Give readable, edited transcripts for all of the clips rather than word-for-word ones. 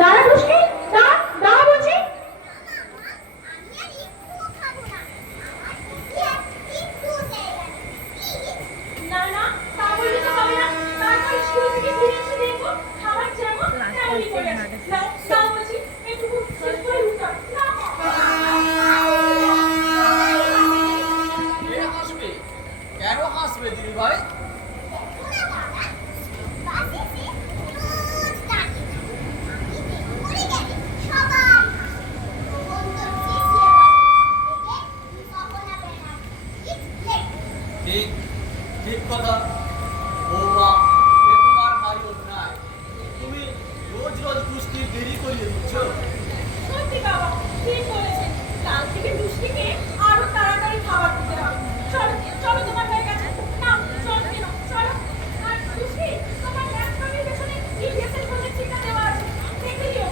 দাঁড়া দুষ্টি, দাঁড়া দাঁড়া বলছি। না না, তা বললে তো হবে না। তারপর স্কুল থেকে ফিরে এসে দেখবো খাবার চাইবো, তেমনই করে আছে। নাও নাও বলছি, একটু শেষ করে উঠো না। হাসবে কেন হাসবে দিদি ভাই? ঠিক ঠিক কথা বৌমা, এ তোমার ভারী অন্যায়। তুমি রোজ রোজ দুষ্টির দেরি করিয়ে দিচ্ছ। সত্যি বাবা ঠিক বলেছেন, কাল থেকে দুষ্টিকে আরো তাড়াতাড়ি খাবার দিতে হবে। চলো চলো, তোমার হয়ে গেছে। নাও চলো কেন চলো। আর দুষ্টি, তোমার ল্যাপটপের পেছনে ইতিহাসের প্রজেক্ট চিহ্ন দেওয়া আছে, দেখে দিও।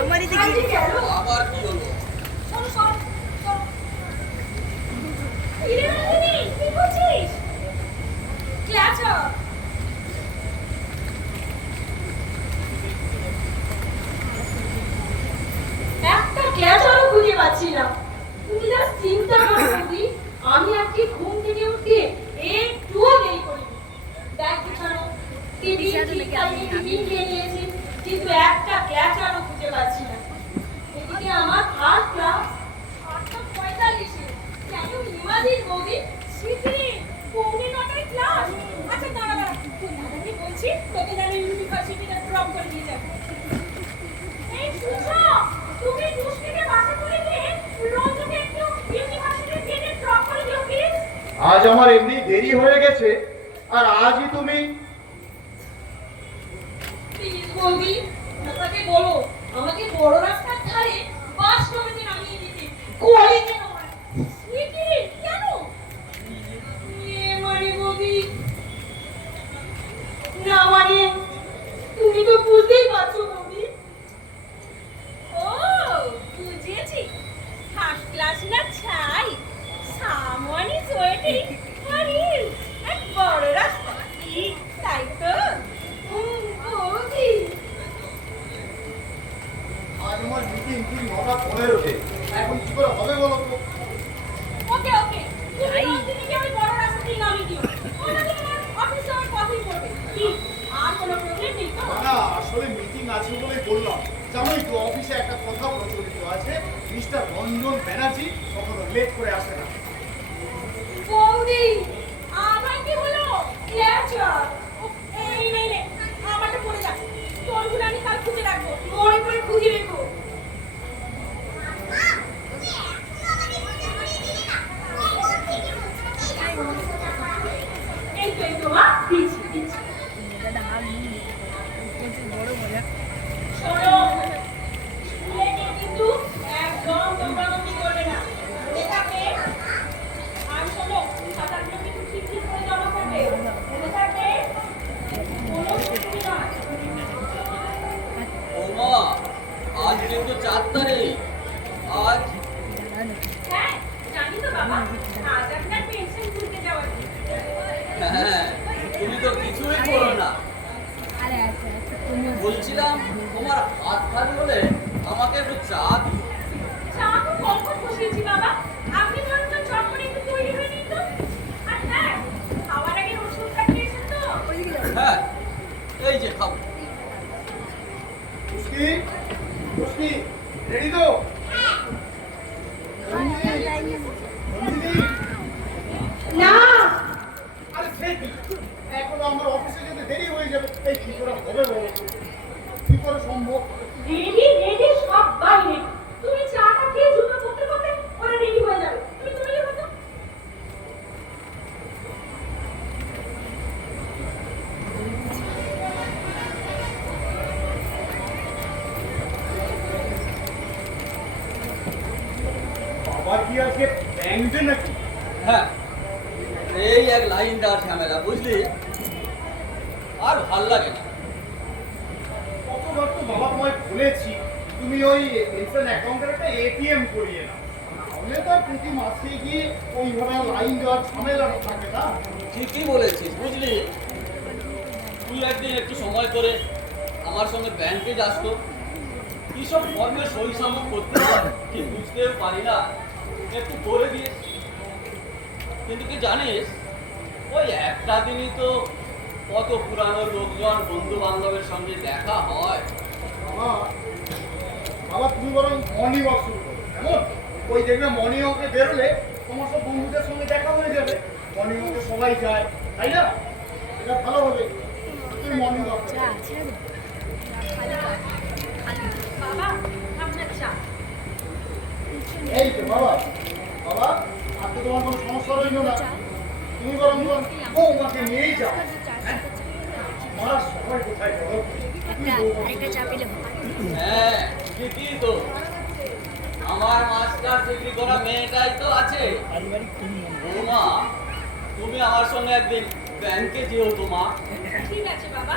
আমারই আজকে গেল। আবার কি হলো? চলো চলো চলো। কিরে নন্দিনী, কি করছিস? Class up. একটা ক্লাসও খুঁজে পাচ্ছি না। তুমি যা চিন্তা করো বৌদি, আমি আজকে ঘুম থেকে উঠে একটুও দেরি করিনি। ব্যাগ গুছানো, টিভি খেয়ে নিয়েছি, কিন্তু একটা ক্লাসও খুঁজে পাচ্ছি না। এদিকে আমার ফার্স্ট ক্লাস 8:45-এ। কেন ইমাজিন বৌদি, শিগগিরই 8:45 ক্লাস। আচ্ছা দাঁড়া দাঁড়া, তুই দাদাকে বলছি তোকে যেন ইউনিভার্সিটিতে ড্রপ করে দিয়ে যাবে। এই সুজা, তুমি দুষ্টিকে বাসে করে গিয়ে রোজকে একটু ইউনিভার্সিটির গেটে ড্রপ করে দিও প্লিজ। আজ আমার এমনি দেরি হয়ে গেছে, আর আজই তুমি? প্লিজ বৌদি, দাদাকে বলো আমাকে বড় রাস্তার ধারে বাস স্টপেজে নামিয়ে দিতে। করে কেন শিগগিরই কেন? মানে বৌদি, না মানে তুমি তো বুঝতেই পারছো বৌদি। ও বুঝেছি, ফার্স্ট ক্লাস না ছাই, someone is waiting for you at বড় রাস্তা, তাই তো? বৌদি আজ আমার মিটিং ঠিক 9:15-তে। এখন কি করে হবে বলো তো? ওকে ওকে, তুমি নন্দিনীকে ওই বড় রাস্তাতেই নামিয়ে দিও। ওটা তোমার অফিসে আমার কথাই করবে। কি আর কোনো প্রবলেম নেই তো? না, আসলে মিটিং আছে বলে বললাম। জানোই তো অফিসে একটা কথা প্রচলিত আছে, মিস্টার রঞ্জন ব্যানার্জি কখনো লেট করে আসে না। বৌদি আমার কি হলো? লেচার এই নেই নে, আমারটা পড়ে যাক। তোরগুলো আমি কাল খুঁজে রাখবো, মনে করে খুঁজে রেখো। এই তো মা, দিচ্ছি দিচ্ছি। বড় মজা। শোনো, স্কুলে গিয়ে কিন্তু একদম দৌড়াদৌড়ি করবে না, মনে থাকে? আর শোনো, খাতাগুলো কিন্তু ঠিক ঠিক করে জমা করবে, মনে থাকবে? কোনো ছুটি নয়। বৌমা, আজ কিন্তু 4 তারিখ। আজ হ্যাঁ জানি তো বাবা, আজ আপনার পেনশন ঘুরতে যাওয়ার দিন। হ্যাঁ, তুমি তো কিছুই করো না। আরে আচ্ছা আচ্ছা, তুমি বলছিলাম তোমার হাত খালি হলে আমাকে একটু চা দিও। চা তো কখন বসিয়েছি বাবা, আপনি বরং তো চট করে একটু তৈরি হয়ে নিন তো। আর হ্যাঁ, খাওয়ার আগে ওষুধটা খেয়েছেন তো? ওইদিকে যাও। হ্যাঁ, এই যে খাও। পুষ্টি, পুষ্টি, রেডি তো? নন্দিনী, না আরে সেই কি? এখন আমার অফিসে যেতে দেরি হয়ে যাবে। এই কি করে হবে বলো তো? কি করে সম্ভব? রেডি রেডি সব বাইরে। তুমি চাটা খেয়ে জুতো পরতে পরতে ওরা রেডি হয়ে যাবে। তুমি তৈরি হও তো। বাবা কি আজকে ব্যাংকে নাকি? হ্যাঁ, এই এক লাইন দেওয়ার ঝামেলা, বুঝলি? আর ভাল লাগে না। কতবার তো বাবা তোমায় বলেছি তুমি ওই ইনস্ট্যান্ট অ্যাকাউন্টের একটা এটিএম করিয়ে নাও। তাহলে তো প্রতি মাসে গিয়ে ওইভাবে লাইন দেওয়ার ঝামেলাটা থাকে না। ঠিকই বলেছিস, বুঝলি? তুই একদিন একটু সময় করে আমার সঙ্গে ব্যাংকে যাস তো। কি সব ফর্মে সই সামক করতে হয় কি বুঝতেও পারি না, একটু করে দিস। কিন্তু কি জানিস, ওই একটা দিনই তো কত পুরানো লোকজন বন্ধু বান্ধবের সঙ্গে দেখা হয়। বাবা বাবা তুমি বরং মর্নিং ওয়াক শুরু করো, কেমন? ওই দেখবে মর্নিং ওয়াকে বেরোলে তোমার সব বন্ধুদের সঙ্গে দেখা হয়ে যাবে। মর্নিং ওয়াকে সবাই যায়, তাই না? এটা ভালো হবে, তুমি মর্নিং ওয়াক চা আছে না? খালি খালি বাবা আপনার চা। এই তো বাবা বাবা, আর তো তোমার কোনো সমস্যা রইল না। তুমি বরং তোমার বৌমাকে নিয়েই যাও। মারা সবাই কোথায় বলো? আরেকটা চা পেলে ভালো। হ্যাঁ ঠিকই তো, আমার মাস্টার ডিগ্রি করা মেয়েটাই তো আছে। বৌমা, তুমি আমার সঙ্গে একদিন ব্যাংকে যেও তো মা। ঠিক আছে বাবা,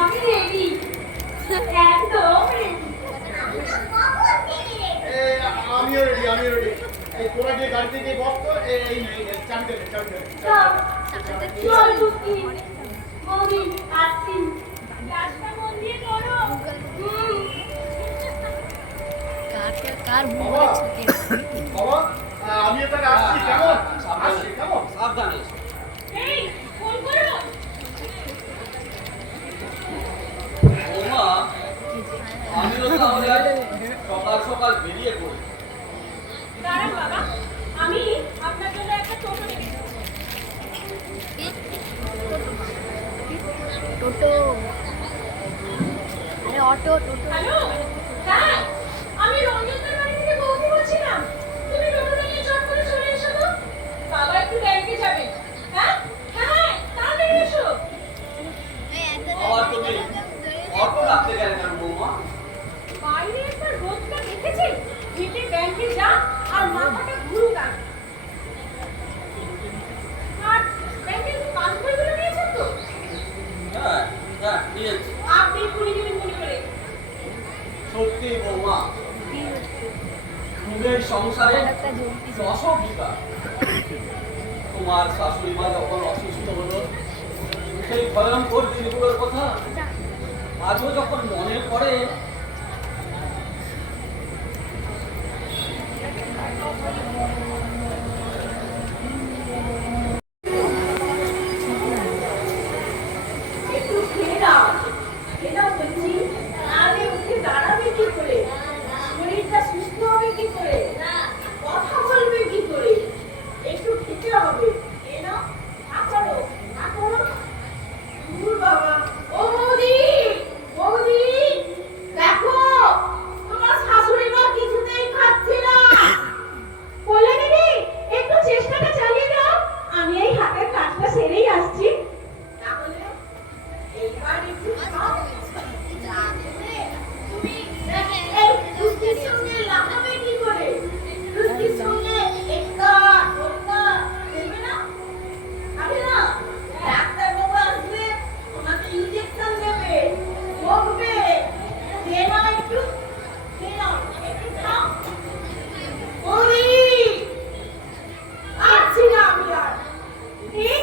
আমি রেডি, একদম রেডি। আমিও রেডি, আমিও রেডি। এই তোরা গিয়ে গাড়িতে গিয়ে বস তো, এই চাবি দেবে, চাবি দেবে। চল টুকি, মমি আসছি, কাজটা মন দিয়ে করো। কার মুখ বাবা ছুটে বাবা, আমিও তাহলে আসছি, কেমন? আসছি, কেমন? সাবধানে। এই ফোন করো। বৌমা, আমিও তাহলে আজ সকাল সকাল বেরিয়ে পড়ি। দাঁড়ান বাবা, আমি আপনার জন্য একটা টোটো রেখেছি। টোটো আরে অটো টোটো হ্যালো, হ্যাঁ আমি রঞ্জনদার বাড়ি থেকে বৌদি বলছিলাম। তুমি টোটোটা নিয়ে চট করে চলে এসো তো। বাবা একটু ব্যাংকে যাবে। হ্যাঁ হ্যাঁ, তাড়াতাড়ি এসো। আবার তুমি অটো রাখতে গেলে কেন বৌমা? বাইরে একটা রোদটা দেখেছি, হেঁটে ব্যাংকে যা আর মাথাটা ঘুরুক আগে। আর ব্যাংকের পাসবইগুলো নিয়েছেন তো? হ্যাঁ হ্যাঁ নিয়েছি। আপনি পুরী দিবেন মনে করে। সত্যি বৌমা, তুমি সংসারে একটা জমি অসুবিধা। তোমার শাশুড়ি মা যখন অসুস্থ হলো, সেই ভয়ঙ্কর দিনগুলোর কথা আজও যখন মনে পড়ে, একটু খেয়ে নাও, খেয়ে নাও বলছি। আরে উঠে দাঁড়াবে কি করে? শরীরটা সুস্থ হবে কি করে? কথা বলবে কি করে? একটু খেতে হবে। খেয়ে নাও, না করো, না করো। দূর বাবা। ও বৌদি, বৌদি, দেখো তোমার শাশুড়ি মা কিছুতেই খাচ্ছে না। বললে দিদি একটু চেষ্টাটা চালিয়ে যাও, আমি এই হাতের কাজটা সেরেই আসছি। তাহলে এইবার একটু খাও। তাহলে তুমি এই দুধের সঙ্গে লাগাবে কি করে? দুধের সঙ্গে একটা ওটা দেবে না? খাবে না? ডাক্তার বাবু আসবে, তোমাকে ইঞ্জেকশন দেবে, বকবে। খেয়ে নাও একটু, খেয়ে নাও, একটু খাও। ওরে আছি না আমি আর। এই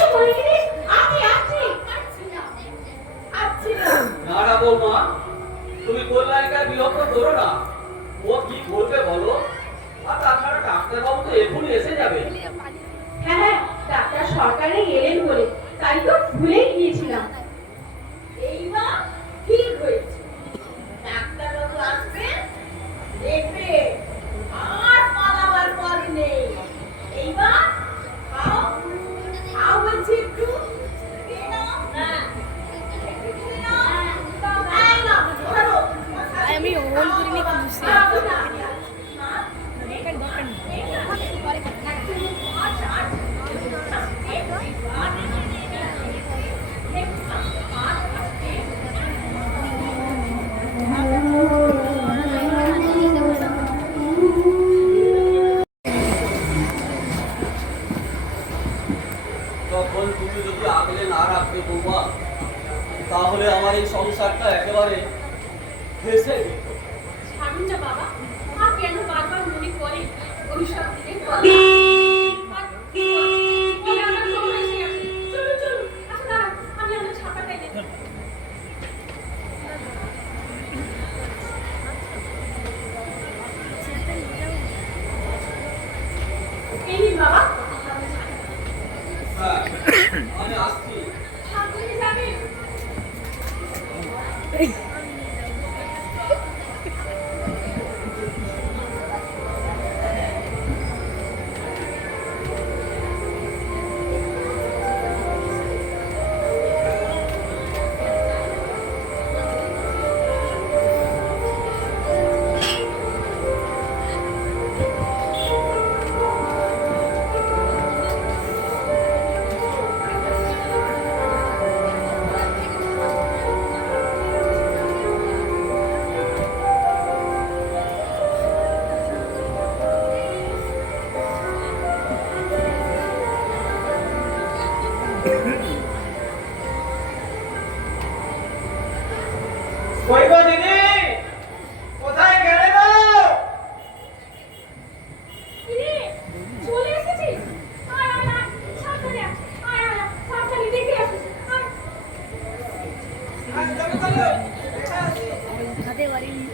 তো বলে গেলি, আছি, আছি না, আছি না। না না বৌমা, তুমি কল্যাণীকে বিরক্ত করো না। ও কি করবে বলো? আর তাছাড়া ডাক্তারবাবু তো এখনই এসে যাবে। হ্যাঁ হ্যাঁ, ডাক্তার সরকারে এলেন বলে, তাই তো ভুলেই গিয়েছিলাম। এইবার ঠিক হয়েছে, ডাক্তারবাবু আসবে, দেখবে আর পালাবার পর নেই। এইবার খাও, খাও বলছি একটু। খেয়ে নাও। একটু খেয়ে নাও। এই নাও, ধরো। আমি অন করিনি কি বুঝছি খাও না। দোকান দোকান তখন তুমি যদি আগলে না রাখতে বৌমা, তাহলে আমার এই সংসারটা একেবারে ভেসে যেত। ছাড়ুন না বাবা, আর কেন বারবার মনে পড়ে ওইসব দিনের কথা? আর কি করব? এই আমার সময় এসে গেছে। চলুন চলুন, আচ্ছা দাঁড়ান, আমি আমার ছাতাটা এনে দিই। এই নিন বাবা। হ্যাঁ, আমি আসছি। সাবধানে যাবেন। কই গো দিদি, কোথায় গেলে গো? কিরে, চলে এসেছিস? আয় আয় আয়, সাবধানে আয়, আয় আয় আয়, সাবধানে দেখে আসিস, আয়। চলো চলো, দেখে আসি। উঠাতে পারিনি।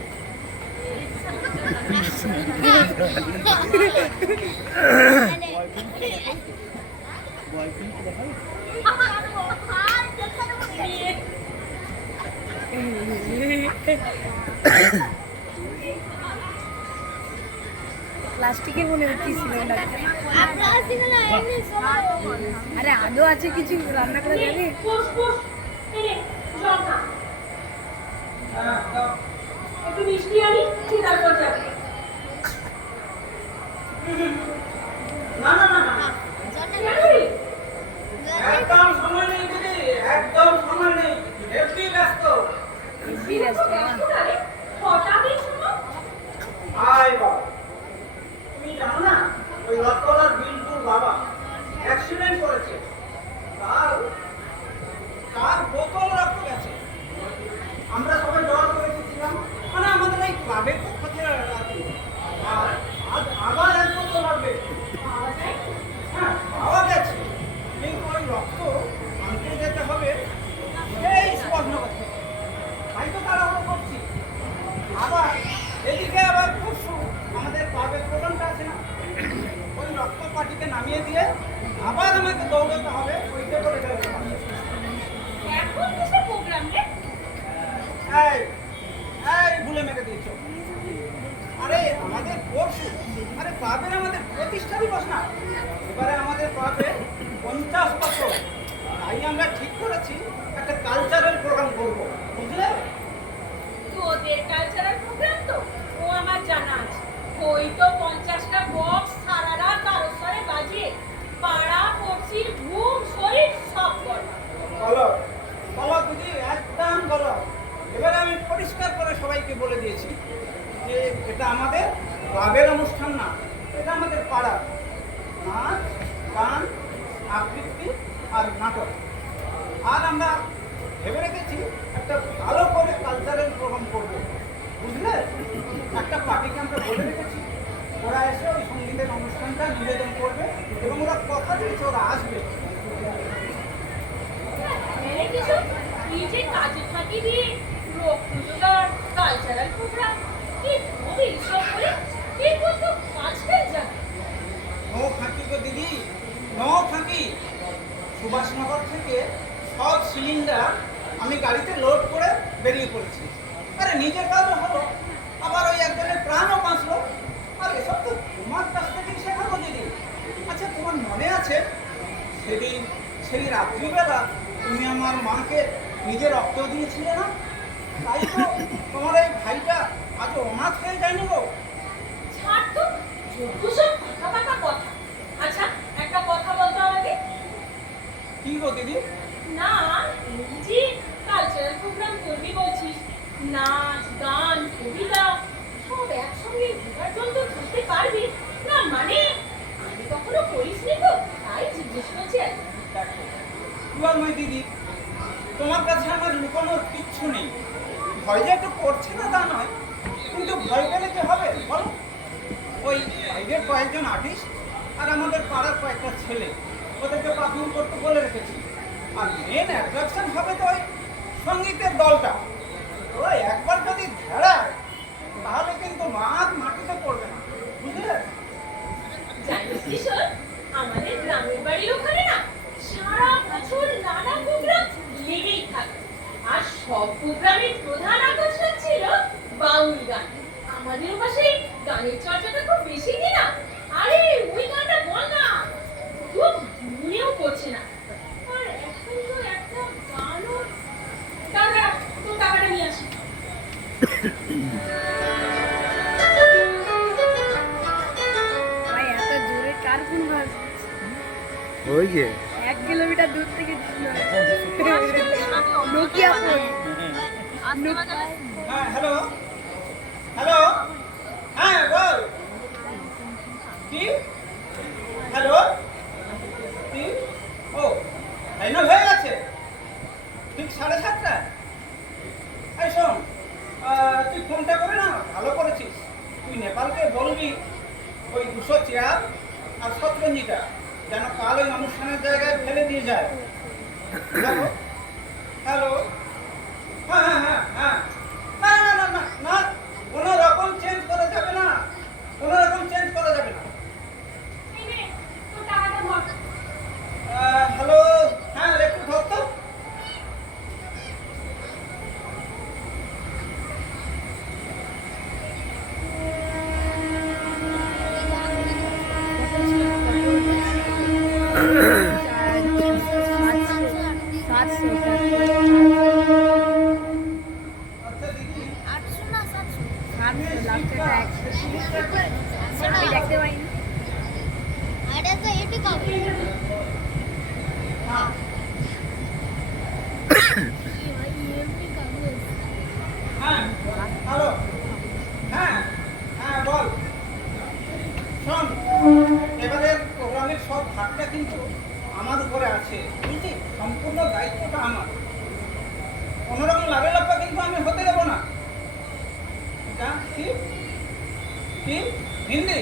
প্লাস্টিকে মনে হচ্ছিল আরে আদৌ আছে কিছু রান্না করা যাবে বস বস, এই নে, জল খা। হ্যাঁ, দাও। একটু মিষ্টি আনি, তারপর যাবে। না না না না, কেন রে? একদম সময় নেই দিদি, একদম সময় নেই, হেব্বি ব্যস্ত। হেব্বি ব্যস্ত, হ্যাঁ। ব্যস্ত না রে, হঠাৎ এই সময়? আয় বাবা, তুমি জানো না ওই রতলার বিলপুর বাবা অ্যাক্সিডেন্ট করেছে, তার বোতল রক্ত গেছে। আমরা সবাই জড়ো করে এসেছিলাম, মানে আমাদের এই ক্লাবের পক্ষ থেকে আর কি। আর আজ আবার এক বোতল লাগবে। পাওয়া যায়? হ্যাঁ, পাওয়া গেছে, কিন্তু ওই রক্ত আনতে যেতে হবে এই সুবর্ণনগর থেকে। তাই তো তাড়াহুড়ো করছি। আবার এদিকে আবার পরশু আমাদের ক্লাবের প্রোগ্রামটা আছে না, ওই রক্ত পার্টিকে নামিয়ে দিয়ে আবার আমাকে দৌড়াতে হবে ওইটা করে যাবে। এখন কিসের প্রোগ্রাম রে? এই এই ভুলে মেরে দিয়েছো। আরে আমাদের পরশু, আরে ক্লাবের আমাদের প্রতিষ্ঠা দিবস না, এবারে আমাদের ক্লাবে 50 বছর। তাই আমরা ঠিক করেছি একটা কালচারাল প্রোগ্রাম করবো, বুঝলে? তোদের কালচারাল প্রোগ্রাম তো ও আমার জানা আছে। ওই তো 50টা বক্স সারা রাত তারস্বরে বাজিয়ে পাড়া পড়শির ঘুম শরীর সব করে। বলো বলো দিদি, একদম বলো। এবারে আমি পরিষ্কার করে সবাইকে বলে দিয়েছি যে এটা আমাদের ক্লাবের অনুষ্ঠান না, এটা আমাদের পাড়া। নাচ, গান, আবৃত্তি আর নাটক। আর আমরা ভেবে রেখেছি একটা ভালো করে কালচারাল প্রোগ্রাম করব, বুঝলে? একটা পার্টিকে আমরা বলে রেখেছি, ওরা এসে ওই সঙ্গীতের অনুষ্ঠানটা নিবেদন করবে এবং ওরা কথা দিয়েছে ওরা আসবে। এই কিছু এই যে কাজে ফাঁকি দিয়ে রক্ত জোগাড় কালচারাল প্রোগ্রাম কি হবে সব করে কি করতো কাজটাই যাবে। নো ফাঁকি গো দিদি, নো ফাঁকি। সুভাষনগর থেকে সব সিলিন্ডার আমি গাড়িতে লোড করে বেরিয়ে পড়েছি। আরে নিজের কাজও হলো, আবার ওই একজনের প্রাণও বাঁচলো। আর এসব তো তোমার কাছ থেকেই শেখাবো দিদি। আচ্ছা, তোমার মনে আছে সেদিন সেই রাত্রিবেলা তুমি আমার মাকে নিজের রক্ত দিয়েছিলে না? তাই তো তোমার এই ভাইটা আজ অনাথ হয়ে যায়নি গো। ছাড় তো দুসব কথা কথা। আচ্ছা একটা কথা বলতো আমাকে। কি গো দিদি? না এই যে কালচারাল প্রোগ্রাম করবি বলছিস, নাচ গান কবিতা সব একসঙ্গে জোগাড় যন্ত্র করতে পারবি না? মানে আমি কখনো করিসনি তো, তাই জিজ্ঞেস করছি আর কি। দেখো দুয়ারময় দিদি, তোমার কাছে আমার লুকানোর কিচ্ছু নেই। ভয় যে একটু করছে না তা নয়, কিন্তু ভয় পেলে কি হবে বলো? ওই বাইরের কয়েকজন আর্টিস্ট আর আমাদের পাড়ার কয়েকটা ছেলে, ওদেরকে পারফর্ম করতে বলে রেখেছি। আর মেন অ্যাট্রাকশন হবে তো ওই সঙ্গীতের দলটা। ওই একবার যদি ধেড়ায় তাহলে কিন্তু মাটিতে পড়বে না, বুঝলে? জানিস কিশোর, আমাদের গ্রামের বাড়ির ওখানে না সারা বছর নানা প্রোগ্রাম লেগেই থাকে। আর সব প্রোগ্রামের প্রধান আকর্ষণ ছিল বাউল গান। আমাদের পাশে গানের চর্চাটা খুব বেশি কি না? আরে ওই গানটা বল না, খুব মনেও পড়ছে না। আর এখন তো একটা গানও দাঁড়া, তো টাকাটা নিয়ে আসি। ভাই এত জোরে কার ফোন বাজছে? ওই যে 1 কিলোমিটার দূর থেকে নোকিয়া ফোন। হ্যাঁ, হ্যালো হ্যালো, হ্যাঁ বল। কি? হ্যালো, কি? ও ফাইনাল হয়ে গেছে ঠিক 7:30টায়। এই শোন, তুই ফোনটা করে না, ভালো করেছিস। তুই নেপালকে বলবি ওই 200 চেয়ার আর শতরঞ্জিটা যেন কাল ওই অনুষ্ঠানের জায়গায় ফেলে দিয়ে যায়। হ্যালো হ্যালো, হ্যাঁ হ্যাঁ হ্যাঁ, না না না না না, কোনো রকম চেঞ্জ করা যাবে না, কোনো রকম চেঞ্জ করা যাবে না। এই নে, তো টাকাটা ধর। হ্যালো, হ্যাঁ একটু ধর তো। আচ্ছা দিদি, আমি দেখতে পাইনি। হ্যাঁ হ্যালো, হ্যাঁ হ্যাঁ বল। শোন, এবারে প্রোগ্রামের সব ভাগটা কিন্তু আমার উপরে আছে, বুঝলি? সম্পূর্ণ দায়িত্বটা আমার। কোনোরকম লাভেলাপা কিন্তু আমি হতে দেবো না। যা, কি কি হিন্দি?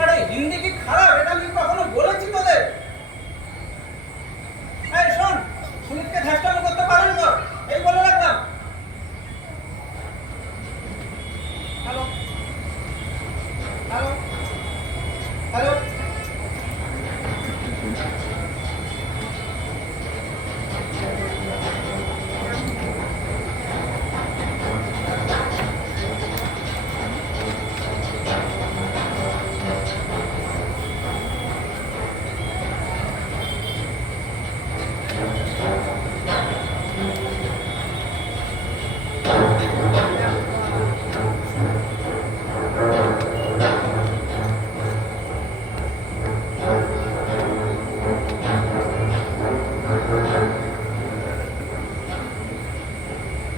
আরে হিন্দি কি খারাপ? এটা আমি কখনো বলেছি তোদের? এই শোন, সুনীতকে ধ্যাসটানো করতে পারেন তো, এই বলে রাখলাম। হ্যালো হ্যালো হ্যালো,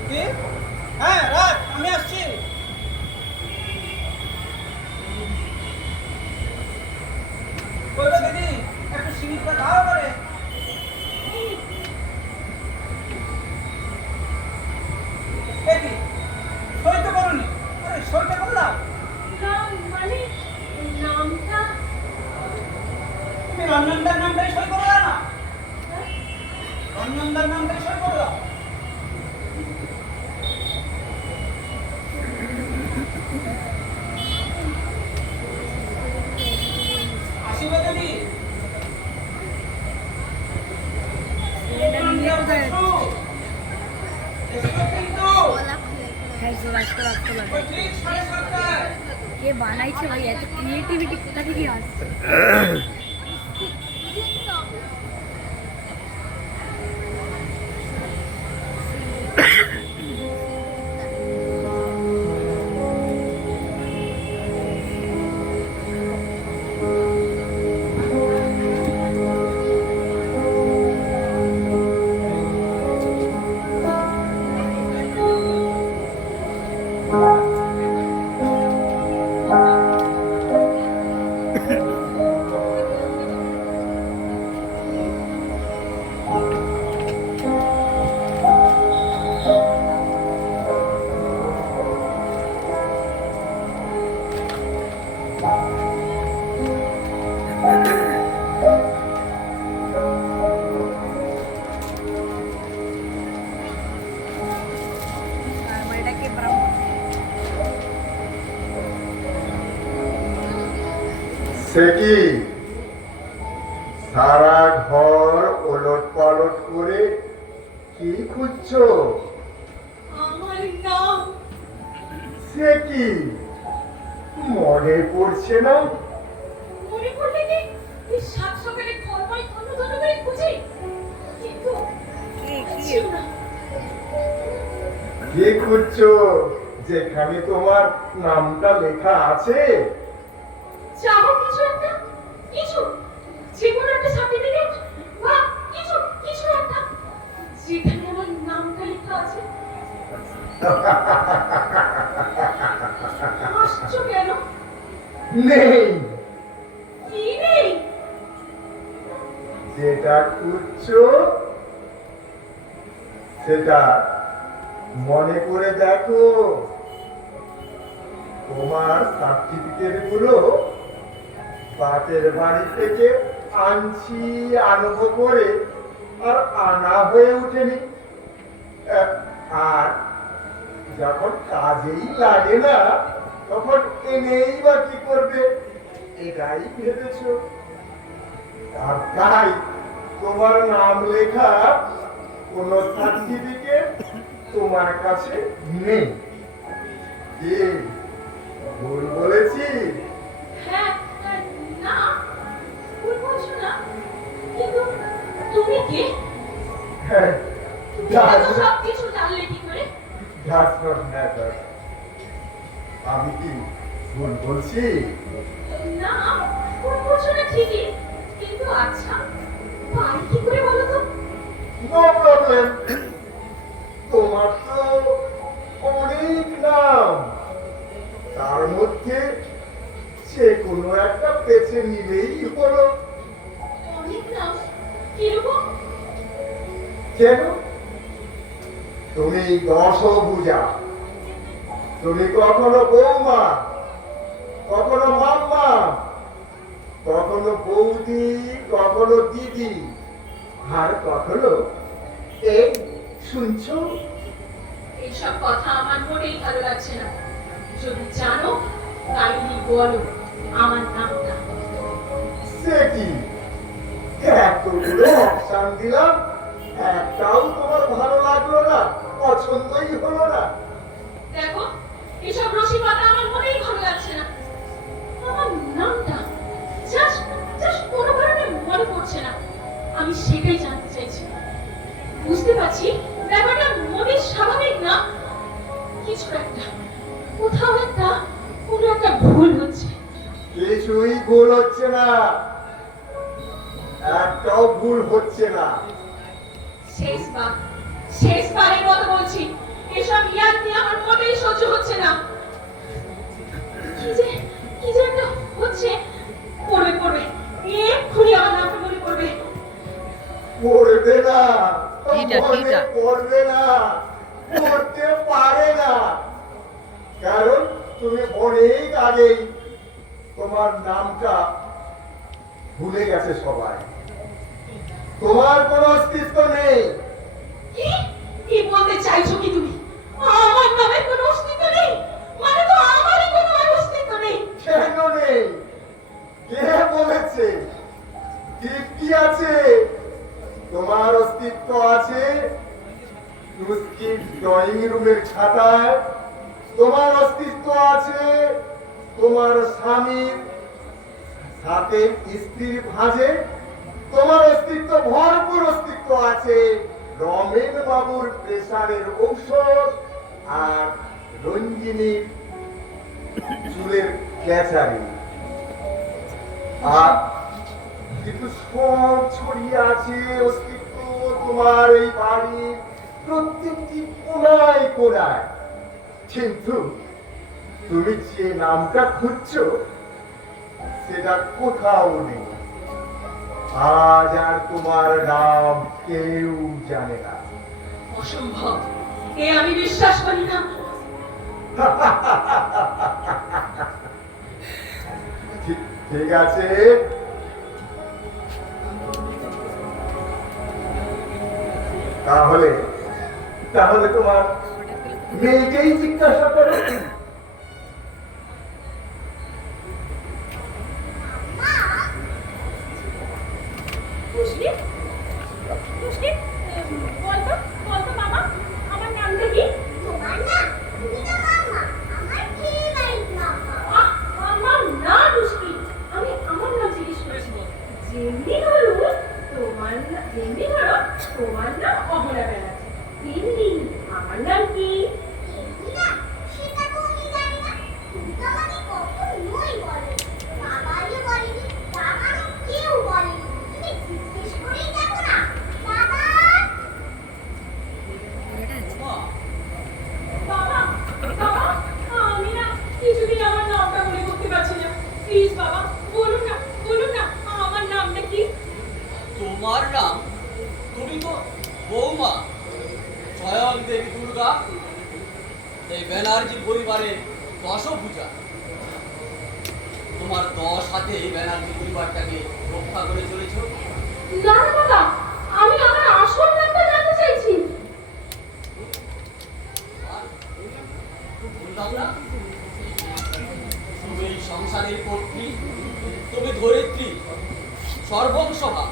কি? হ্যাঁ রাখ, আমি আসছি। বললো দিদি, একটু সিঁড়িটা দাও করে। দেখি সই তো করনি। আরে সইটা করে দাও। নাম মানে নামটা তুমি রঞ্জনদার নামটাই সই করে দাও না, রঞ্জনদার নামটাই সই করে দাও। আসিবে দিদি। এটা নিয়ে কোথায় এসো, এসো কিন্তু। হ্যাঁ রাস্তা ওই ঠিক 7:30টায়। কে বানাইছে ভাই? এত ক্রিয়েটিভিটি কোথা থেকে আসছে? সে কি সারা ঘর ওলট পালট করে কি খুঁজছো? আমার নাম সে কি মনে পড়ছে না? মনে পড়লে কি এই সাত সকালে কর্মায় ধন্য ধন্য করে খুঁজি, কিন্তু ছিল না। কি খুঁজছো যেখানে তোমার নামটা লেখা আছে? চাও কিছু একটা, কিছু যে কোনো একটা সার্টিফিকেট বা কিছু কিছু একটা যেখানে আমার নামটা লেখা আছে। হাসছো কেন? নেই। কি নেই? যেটা খুঁজছো সেটা মনে করে দেখো। তোমার সার্টিফিকেট গুলো বাপের বাড়ি থেকে আনবো করে আর আনা হয়ে ওঠেনি। আর যখন কাজেই লাগে না তখন এনেই বা কি করবে, এটাই ভেবেছো। আর তাই তোমার নাম লেখা কোন সার্টিফিকেট তোমার কাছে নেই। কি ভুল বলেছি? হ্যাঁ, না ভুল বলছো না, কিন্তু তুমি কে? হ্যাঁ, তুমি এত সব কিছু জানলে কি করে? that's not matter. আমি কি ভুল বলছি? না ভুল বলছো না ঠিকই, কিন্তু আচ্ছা পারি কি করে বলো তো? No problem. তোমার তো অনেক নাম, তার মধ্যে সে কোনো একটা বেছে নিলেই হলো। অনেক নাম, কিরকম? কেন? তুমি দশভুজা, তুমি কখনো বৌমা, কখনো মাম্মা, কখনো বৌদি, কখনো দিদি, আর কখনো এই শুনছো? এইসব কথা আমার মোটেই ভালো লাগছে না। যদি জানো কাইন্ডলি বলো আমার নামটা। সে কি এতগুলো অপশন দিলাম, একটাও তোমার ভালো লাগলো না, পছন্দই হলো না? দেখো এসব রসিকতা আমার মোটেই ভালো লাগছে না। আমার নামটা জাস্ট জাস্ট কোনো কারণে মনে পড়ছে না। আমি সেটাই জানতে চাইছি। বুঝতে পারছি ব্যাপারটা মনের স্বাভাবিক না, কিছু একটা কোথাও একটা কোনো একটা ভুল হচ্ছে। কিছুই ভুল হচ্ছে না, একটাও ভুল হচ্ছে না। শেষবারের মতো বলছি, এসব ইয়াদ নিয়ে আমার মোটেই সহ্য হচ্ছে না। কি যে একটা হচ্ছে, পড়বে এক্ষুনি আমার নামটা মনে পড়বে। পড়বে না, এইটা, মনে এইটা। পড়বে না, পড়তে পারে না, কারণ তুমি অনেক আগেই তোমার নামটা ভুলে গেছে সবাই। তোমার কোনো অস্তিত্ব নেই। কি কি বলতে চাইছো কি তুমি? আমার নামের কোনো অস্তিত্ব নেই? মানে তো আমারই কোনো অস্তিত্ব নেই। কেন নেই? কে বলেছে? কি আছে? তোমার অস্তিত্ব আছে টুস্কির ড্রয়িং রুমের খাতায়, তোমার অস্তিত্ব আছে তোমার স্বামীর সাথে স্ত্রীর ভাঁজে, তোমার অস্তিত্ব ভরপুর অস্তিত্ব আছে রমেন বাবুর প্রেসারের ঔষধ আর রঞ্জিনীর চুলের ক্যাচারি। আর কিন্তু সব ছড়িয়ে আছে অস্তিত্ব তোমার এই বাড়ির প্রত্যেকটি কোনায় কোনায়। কিন্তু তুমি যে নামটা খুঁজছো সেটা কোথাও নেই। আজ আর তোমার নাম কেউ জানে না। অসম্ভব, এ আমি বিশ্বাস করি না। ঠিক আছে, তাহলে তাহলে তোমার মেয়েকেই জিজ্ঞাসা করো। প্লিজ বাবা, বলুন না, বলুন না, আমার নামটা কি? তোমার নাম? তুমি তো বৌমা স্বয়ং দেবী দুর্গা, এই ব্যানার্জি পরিবারের দশভূজা। তোমার 10 হাতে এই ব্যানার্জি পরিবারটাকে রক্ষা করে চলেছ। না না বাবা, আমি আমার আসল নামটা জানতে চাইছি। আর বললাম না, তুমি এই সংসারের কর্ত্রী, তুমি ধরিত্রী, সর্বংসভা।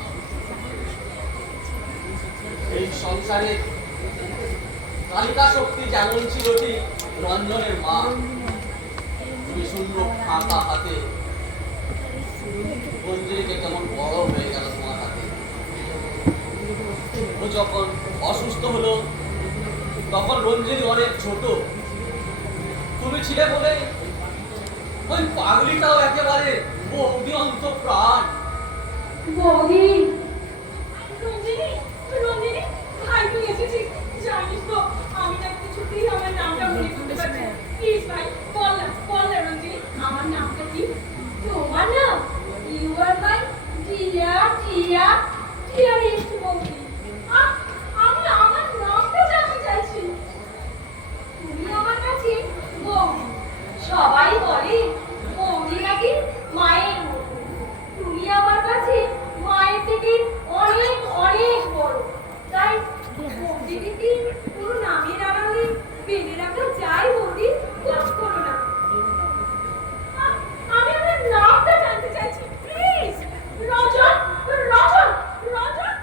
এই সংসারে কালিকা শক্তি যেমন ছিল ঠিক রঞ্জনের মা। তুমি শূন্য ফাঁকা হাতে রঞ্জনীকে কেমন বড় হয়ে গেল তোমার হাতে। ও যখন অসুস্থ হলো তখন রঞ্জনী অনেক ছোট। তুমি ছিলে বলে ওই পাগলিটাও একেবারে বৌদি অন্ত প্রাণ। বৌদি, রঞ্জিনী, রঞ্জিনী, ভাই তুই এসেছিস। জানিস তো আমি না কিছুতেই আমার নামটা মনে করতে পারছি না। প্লিজ ভাই, বল না রঞ্জিনী, আমার নামটা কি? তোমার নাম? ইউ আর মাই ডিয়ারেস্ট বৌদি। আমি আমার নামটা জানতে চাইছি। তুমি আমার কাছে বৌদি। সবাই বলে বৌদি নাকি মায়ের মতো। তুমি আমার কাছে মায়ের থেকে অনেক অনেক বড়। তাই বৌদিকে কি পুরো নামের আড়ালে বেঁধে রাখা যায় বৌদি? কষ্ট করো না। আমি আমার নামটা জানতে চাইছি please. Ranjan, Ranjan, Ranjan,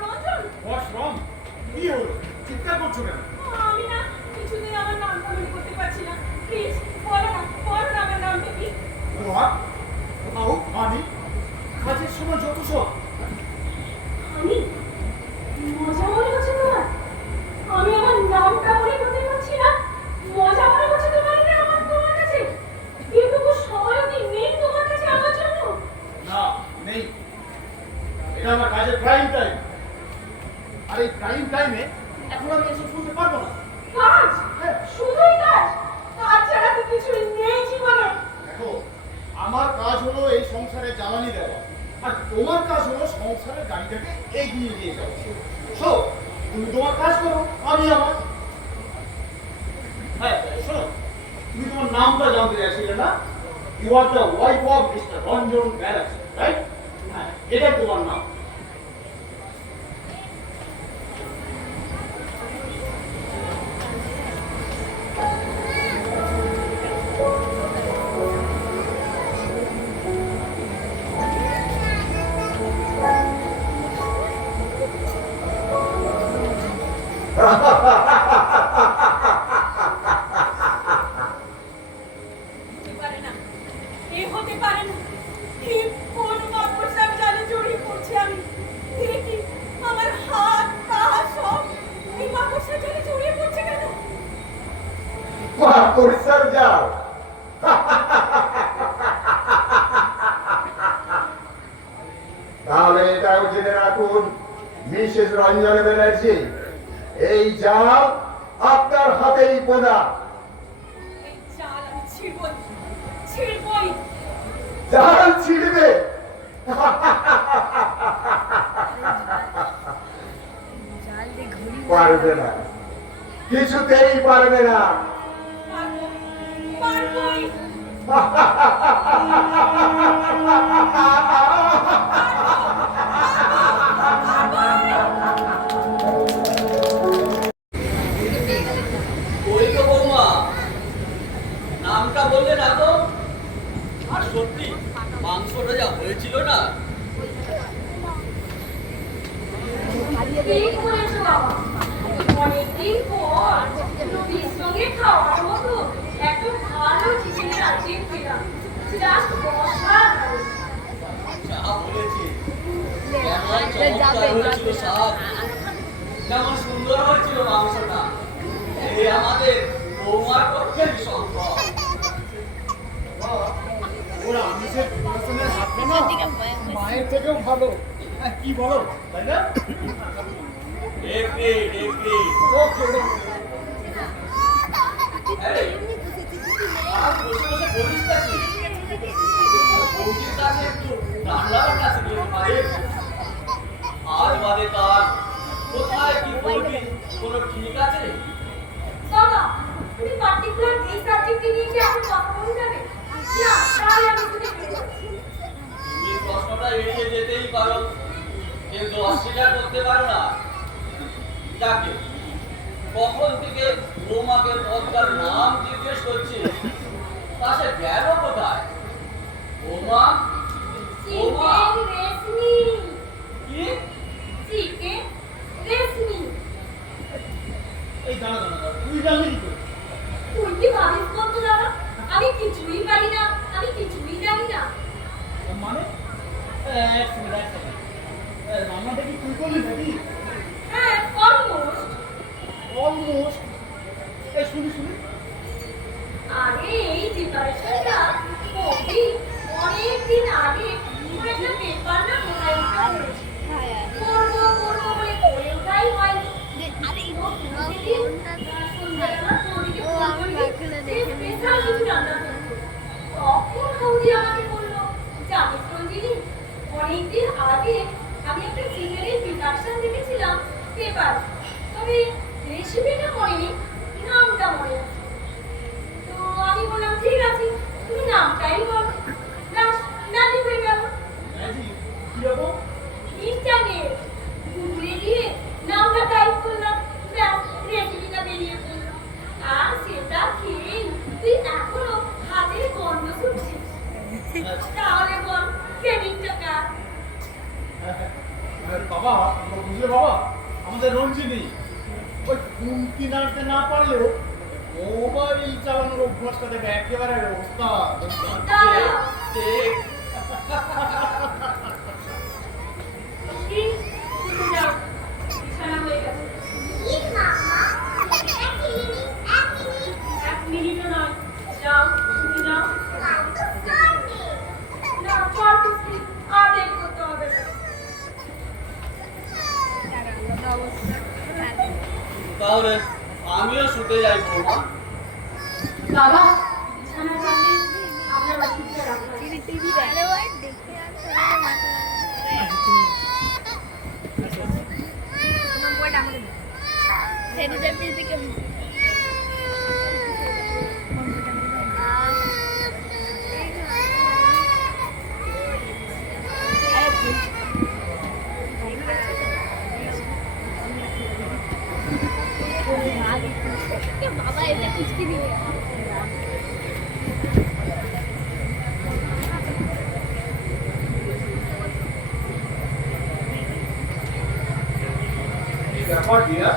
Ranjan. What's wrong? কি হলো? চিৎকার করছো কেন? আমি না কিছুতেই আমার নামটা মনে করতে পারছি না। প্লিজ বলো না আমার নামটা কি? What? How? আমি? কাজের সময় যত সব। আমি মজা মনে হচ্ছে তোমার? আমি আমার নামটা মনে করতে পারছি না, মজা মনে হচ্ছে তোমার? এটা তোমার কাছে এটুকু সময়ও কি নেই তোমার কাছে আমার জন্য? না, নেই। এটা আমার কাজের প্রাইম টাইম। আর এই প্রাইম টাইমে এখন আমি এসব শুনতে পারবো না। কাজ? শুধুই কাজ? কাজ ছাড়া তো কিছুই নেই জীবনে। দেখো, আমার কাজ হলো এই সংসারে জ্বালানি দেওয়া, আর তোমার কাজ হলো সংসারের গাড়িটাকে এগিয়ে নিয়ে যাওয়া। সো তুমি তোমার কাজ করো, আমি আমার। হ্যাঁ শোনো, তুমি তোমার নামটা জানতে চাইছিলে না? You are the wife of mister Ranjan Banerjee, right? হ্যাঁ, এটাই তোমার নাম। হতে পারে না, এ হতে পারে না। এ কোন মাকড়সার জালে জড়িয়ে পড়ছি আমি। দেখি আমার হাত পা সব এই মাকড়সার জালে জড়িয়ে পড়ছে কেন? মাকড়সার জাল? তাহলে এটাও জেনে রাখুন মিসেস রঞ্জন ব্যানার্জি, এই জাল আপনার হাতেই বোনা। এই জাল আমি ছিড়বই, ছিড়বই। জাল ছিড়বে? জাল দিয়ে ঘুরি পারবে না, কিছুতেই পারবে না। পারবো, পারবই। ওই তো বৌমা, নামটা বললে না তো? আর সত্যি মাংসটা যা হয়েছিল না, ঠিক বলেছো বাবা। অনেকদিন পর রুটির সঙ্গে খাওয়ার মতো একটা ভালো চিকেনের আইটেম পেলাম। জাস্ট অসাধারণ। যা বলেছি কেমন চমৎকার হয়েছিল স্বাদ, কেমন সুন্দর হয়েছিল মাংসটা। এই আমাদের বৌমার পক্ষে সম্ভব। ওরা আমিষের পরিবেশনের হাতটা না মায়ের থেকেও ভালো। হ্যাঁ, কি বলো, তাই না? Agreed, agreed. ওকে। এই, আর বসে বসে বলিসটা কি? আজ বাদে কাল কোথায় কি করবি কোনো ঠিক আছে? বাবা, তুমি পার্টিকুলার এই সাবজেক্টে নিয়ে কি এখন কথা বলে যাবে? না, তাহলে আমি শুনে ফেলবো। তুমি প্রশ্নটা এড়িয়ে যেতেই পারো, কিন্তু অস্বীকার করতে পারো না। যাকে কখন থেকে তোমাকে পদটার নাম জিজ্ঞেস করছি, তা সে গেল কোথায়? ওমা, ওমা, চিকেন রেশমি, কি? চিকেন রেশমি। এই দাঁড়া দাঁড়া দাঁড়া, তুই জানলি কি করে? তুই কি ভাবিস বলতো দাদা? আমি কিছুই পারি না, আমি কিছুই জানি না। মানে এক সেকেন্ড রান্নাটা কি তুই করলি নাকি? হ্যাঁ, অলমোস্ট। অলমোস্ট। এই শুনি শুনি। আরে এই প্রিপারেশনটা খুবই অনেকদিন আগে কোনো একটা পেপার না কোথায় একটা করেছি। করবো করবো বলে করে ওঠাই হয়নি। সেদিন সন্ধ্যাবেলা বৌদিকে ফোন করলে যে স্পেশাল কিছু রান্না করবো। তখন বৌদি আমাকে বললো, জানিস রঞ্জিনী, অনেকদিন আগে আমি একটা চিকেনের প্রিপারেশন দেখেছিলাম পেপার, তবে রেসিপিটা মনে নেই, নামটা মনে আছে। তো আমি বললাম ঠিক আছে, তুমি নামটাই বলো। ব্যাস, রাজি হয়ে গেল। ম্যাজিক কিরকম? ইন্টারনেট গুগলে গিয়ে নামটা টাইপ করলাম, ব্যাস রেসিপিটা বেরিয়ে পড়লো। আর সেটা খেয়েই তুই এখনো হাতের গন্ধ শুকছিস। তাহলে বল ট্রেনিংটা কার? বাবা, বুঝলে বাবা, আমাদের রঞ্জিনী ওই খুন্তি নাড়তে না পারলেও মোবাইল চালানোর অভ্যাসটা দেখে একেবারে অবস্থা। দাঁড়া, ঠিক। কি? উঠে যাও, বিছানা হয়ে গেছে। এক মিনিটও নয়, যাও, উঠে যাও। না, পারতেছি, আর দেরি করতে হবে না। তাহলে আমিও শুতে যাই বৌমা। বাবা, বিছানা টানলে আপনার ওষুধটা রাখলাম। বাবা এটা কুচকি দিয়ে ব্যাপার দিয়া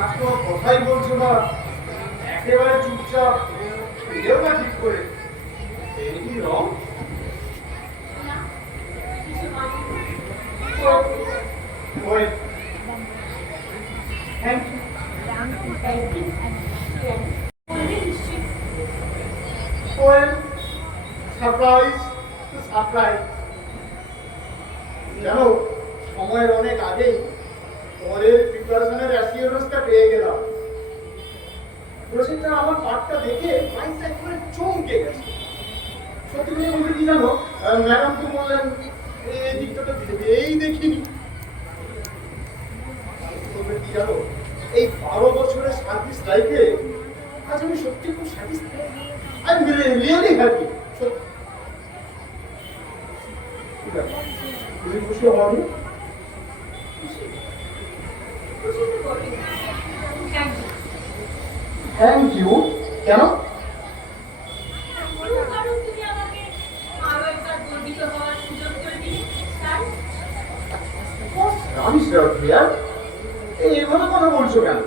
আজ তো কথাই বলছো না, একেবারে চুপচাপ, এও না ঠিক করে। এই কি রং? না, কিছু হয়নি। ওই থ্যাংক ইউ। বলবে নিশ্চয়ই। Well, surprise surprise. জানো, সময়ের অনেক আগেই পরের প্রিপারেশনের অ্যাসিওরেন্সটা পেয়ে গেলাম। প্রসেনটা আমার পাঠটা দেখে মাইন্ডটা একেবারে চমকে গেছে। সত্যি করে বলতে কি জানো, ম্যাডাম তো বললেন এই দিকটা তো ভেবেই দেখিনি। বলতে কি জানো, এই 12 বছরের সার্ভিস লাইফে আজ আমি সত্যি খুব satisfied. I am really happy. তুমি খুশি হওনি? খুশি তো করবে। Thank you. Thank you. কেন? কারণ তুমি আমাকে আরো একবার গর্বিত হওয়ার সুযোগ করে দিলে, তাই? আমি ক্লিয়ার। এইভাবে কথা বলছো কেন?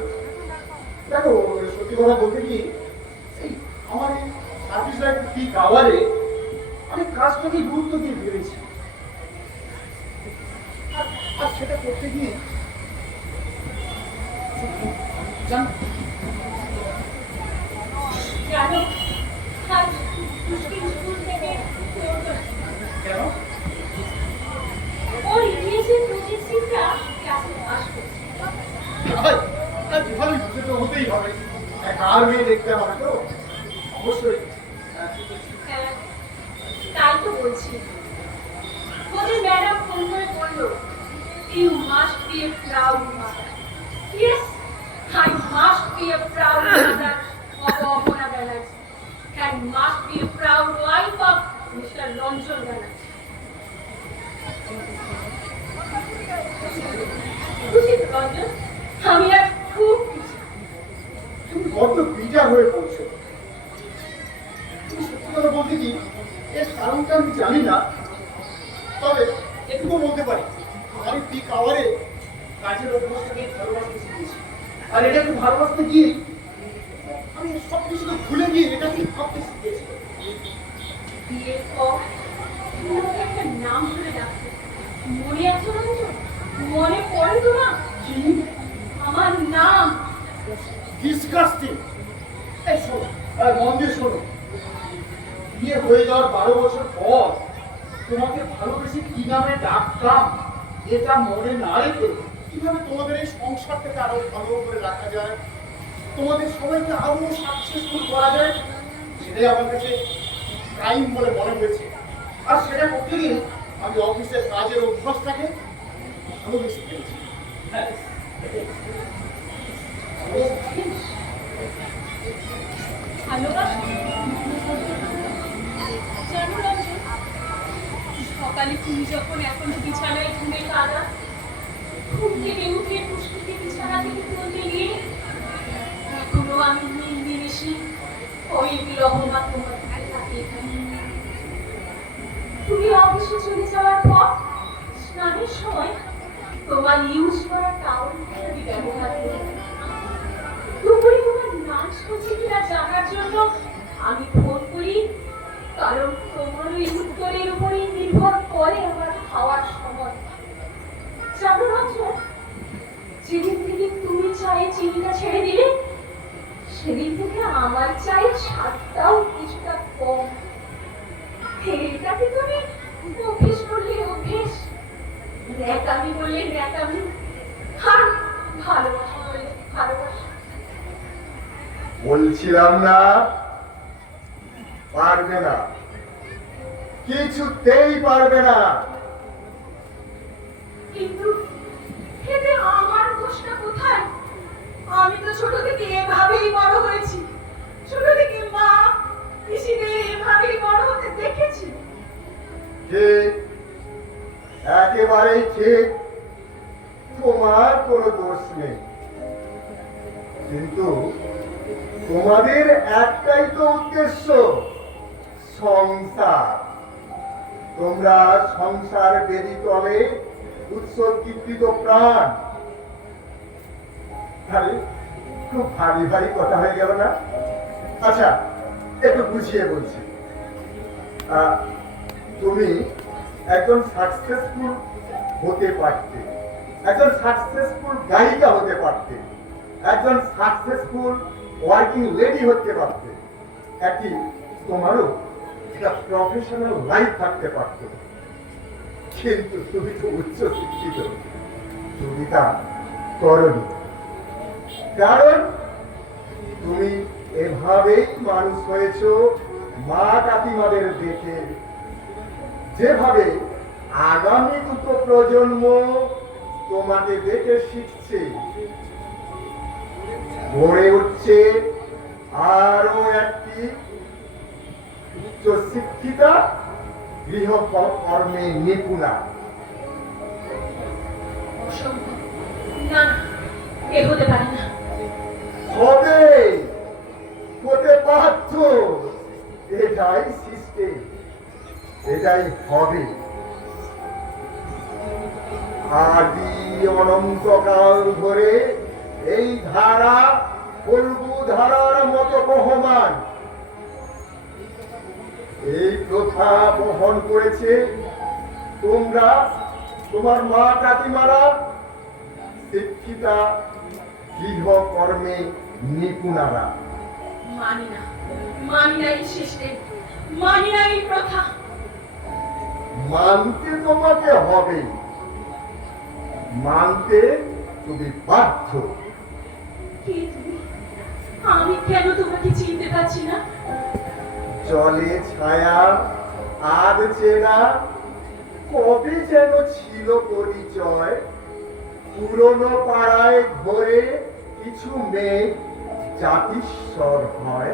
দেখো, সত্যি কথা বলতে কি, এই আমার এই সার্ভিস লাইফ ঠিক আওয়ারে আমি কাজটাকে গুরুত্ব দিয়ে ভেবেছি। আর সেটা করতে গিয়ে জান, জানো, আজ মুশকিল স্কুল থেকে ফোন করেছে। কেন? ওর ইংলিশের প্রজেক্ট শিটটা ক্লাসে পাস করছে। ভালোই, সে তো হতেই হবে। কার মেয়ে দেখতে হবে তো, অবশ্যই। হ্যাঁ, তাই তো বলছি। ওদের ম্যাডাম ফোন করে বললো You must be a proud mother. Yes, I must be a proud mother of Abhona Banerjee and must be a proud wife of Mr. Ranjan Banerjee. খুশি তো রঞ্জন? আমি আর খুব খুশি। তুমি কত বিজা হয়ে পড়ছো। তুমি সত্যি কথা বলতে কি এর কারণটা আমি জানি না, তবে এটুকু বলতে পারি আমি পিক আওয়ারে কাজের অভ্যাসটাকে ভালোবাসতে শিখেছি। আর এটাকে ভালোবাসতে গিয়ে আমি সব কিছুকে ভুলে গিয়ে এটাকে ভাবতে শিখেছি। বিয়ের পর তুমি আমাকে একটা নাম ধরে ডাকতে মনে আছে রঞ্জন? মনে পড়ে তো না? কি আমার নাম ডিসকাস্টিং! এই শোনো, মন দিয়ে শোনো, বিয়ে হয়ে যাওয়ার 12 বছর পর তোমাকে ভালোবেসে কি নামে ডাকতাম এটা মনে না রেখে কিভাবে তোমাদের এই সংসারটাকে আরো ভালো করে রাখা যায়, তোমাদের সবাইকে আরো সাকসেসফুল করা যায়, সেটাই আমার কাছে টাইম বলে মনে হয়েছে। আর সেটা করতে গিয়ে আমি অফিসের কাজের অভ্যাসটাকে ভালোবেসে পেয়েছি। হ্যাঁ, ভালোবাসা জানো রঞ্জন, সকালে তুমি যখন এখনো বিছানায় ঘুমে কাঁদা, ঘুম থেকে উঠে পুষ্পিকে বিছানা থেকে তুলতে গিয়ে এখনো আমি নিমিষে ওই লহমা তোমার দিকে তাকিয়ে থাকি। তুমি অফিসে চলে যাওয়ার পর স্নানের সময় তোমার ইউজ করা টাওয়ালটা আমি ব্যবহার করি। দুপুরে তোমার নাচ হচ্ছে কিনা জানার জন্য আমি ফোন করি, কারণ তোমার ওই উত্তরের উপরেই নির্ভর করে আমার খাওয়ার সময়। জানো রঞ্জন, যেদিন থেকে তুমি চায়ে চিনিটা ছেড়ে দিলে সেদিন থেকে আমার চায়ের স্বাদটাও কিছুটা কম। এটাকে তুমি অভ্যেস করলে অভ্যেস, ন্যাকামি বললে ন্যাকামি, আর ভালোবাসা বললে ভালোবাসা। বলছিলাম না পারবে না, কিছুতেই পারবে না। কিন্তু এতে আমার দোষটা কোথায়? আমি তো ছোট থেকে এভাবেই বড় হয়েছি, ছোট থেকে মা পিসিদের এভাবেই বড় হতে দেখেছি। ঠিক, একেবারেই ঠিক, তোমার কোনো দোষ নেই। কিন্তু তোমাদের একটাই তো উদ্দেশ্য, সংসার। তোমরা সংসার বেদি তলে উৎসর্গীকৃত প্রাণ। আরে খুব ভারী ভারী কথা হয়ে গেল না? আচ্ছা, একটু বুঝিয়ে বলছি। তুমি একজন সাকসেসফুল হতে পারতে, একজন সাকসেসফুল গায়িকা হতে পারতে, একজন সাকসেসফুল ওয়ার্কিং লেডি হতে পারতে, একই তোমারও একটা প্রফেশনাল লাইফ থাকতে পারত। কিন্তু তুমি তো উচ্চ শিক্ষিত, তুমি তা করনি। কারণ তুমি এভাবেই মানুষ হয়েছো মা কাকিমাদের দেখে, যেভাবে আগামী দুটো প্রজন্ম তোমাকে দেখে শিখছে, গড়ে উঠছে আরো একটি উচ্চ শিক্ষিতা গৃহকর্মে নিপুণা। অসম্ভব, না না, এ হতে পারে না। হবে, হতে বাধ্য, এটাই সিস্টেম, এটাই হবে। আদি অনন্তকাল ধরে এই ধারা ফল্গু ধারার মতো বহমান। এই প্রথা বহন করেছে তোমরা, তোমার মা কাকিমারা, শিক্ষিতা গৃহকর্মে নিপুণারা। মানি না, মানি না এই সিস্টেম, মানি না এই প্রথা। মানতে তোমাকে হবে, মানতে তুমি বাধ্য। কে তুমি? আমি কেন তোমাকে চিনতে পারছি না? জলে ছায়া আজ চেনা, কবে যেন ছিল পরিচয়, পুরনো পাড়ায় ঘোরে কিছু মেঘ জাতিস্বর হয়।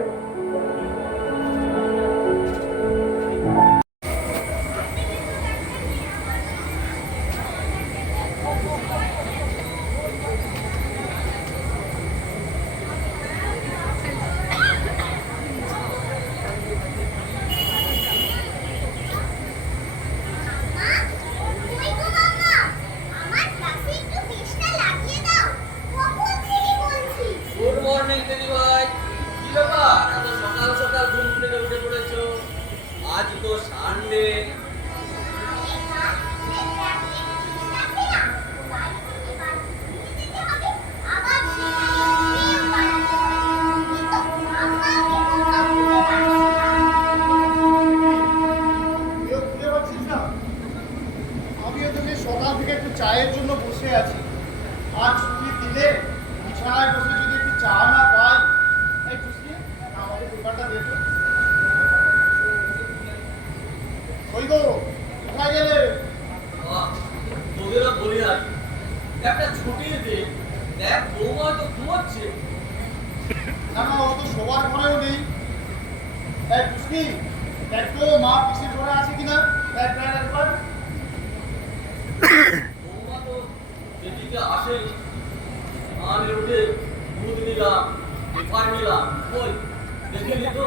গুড মর্নিং দিদি ভাই, কি ব্যাপার এত সকাল সকাল ঘুম থেকে উঠে পড়েছো? আজ তো সানডে। কেউ খুঁজে পাচ্ছিস না? আমিও তো সেই সকাল থেকে একটু চায়ের জন্য বসে আছি। আজ ছুটির দিনে বিছানায় বসে যদি একটু চা না পাই, এই টুসকি, আমাকে দোকানটা দে তো। ওই গো, কোথায় গেলে? বাহ, তোদেরও বলি আর কি। একটা ছুটির দিন, দেখ বৌমা তো ঘুমাচ্ছে। না না, ও তো শোবার ঘরেও নেই। এই টুসকি, দেখ তো মা পিসির ঘরে আছে কিনা। দেখ দেখ একবার। বৌমা তো এদিকে আসেনি। আমি উঠে দুধ নিলাম, রেফার নিলাম, ওই দেখে নিত।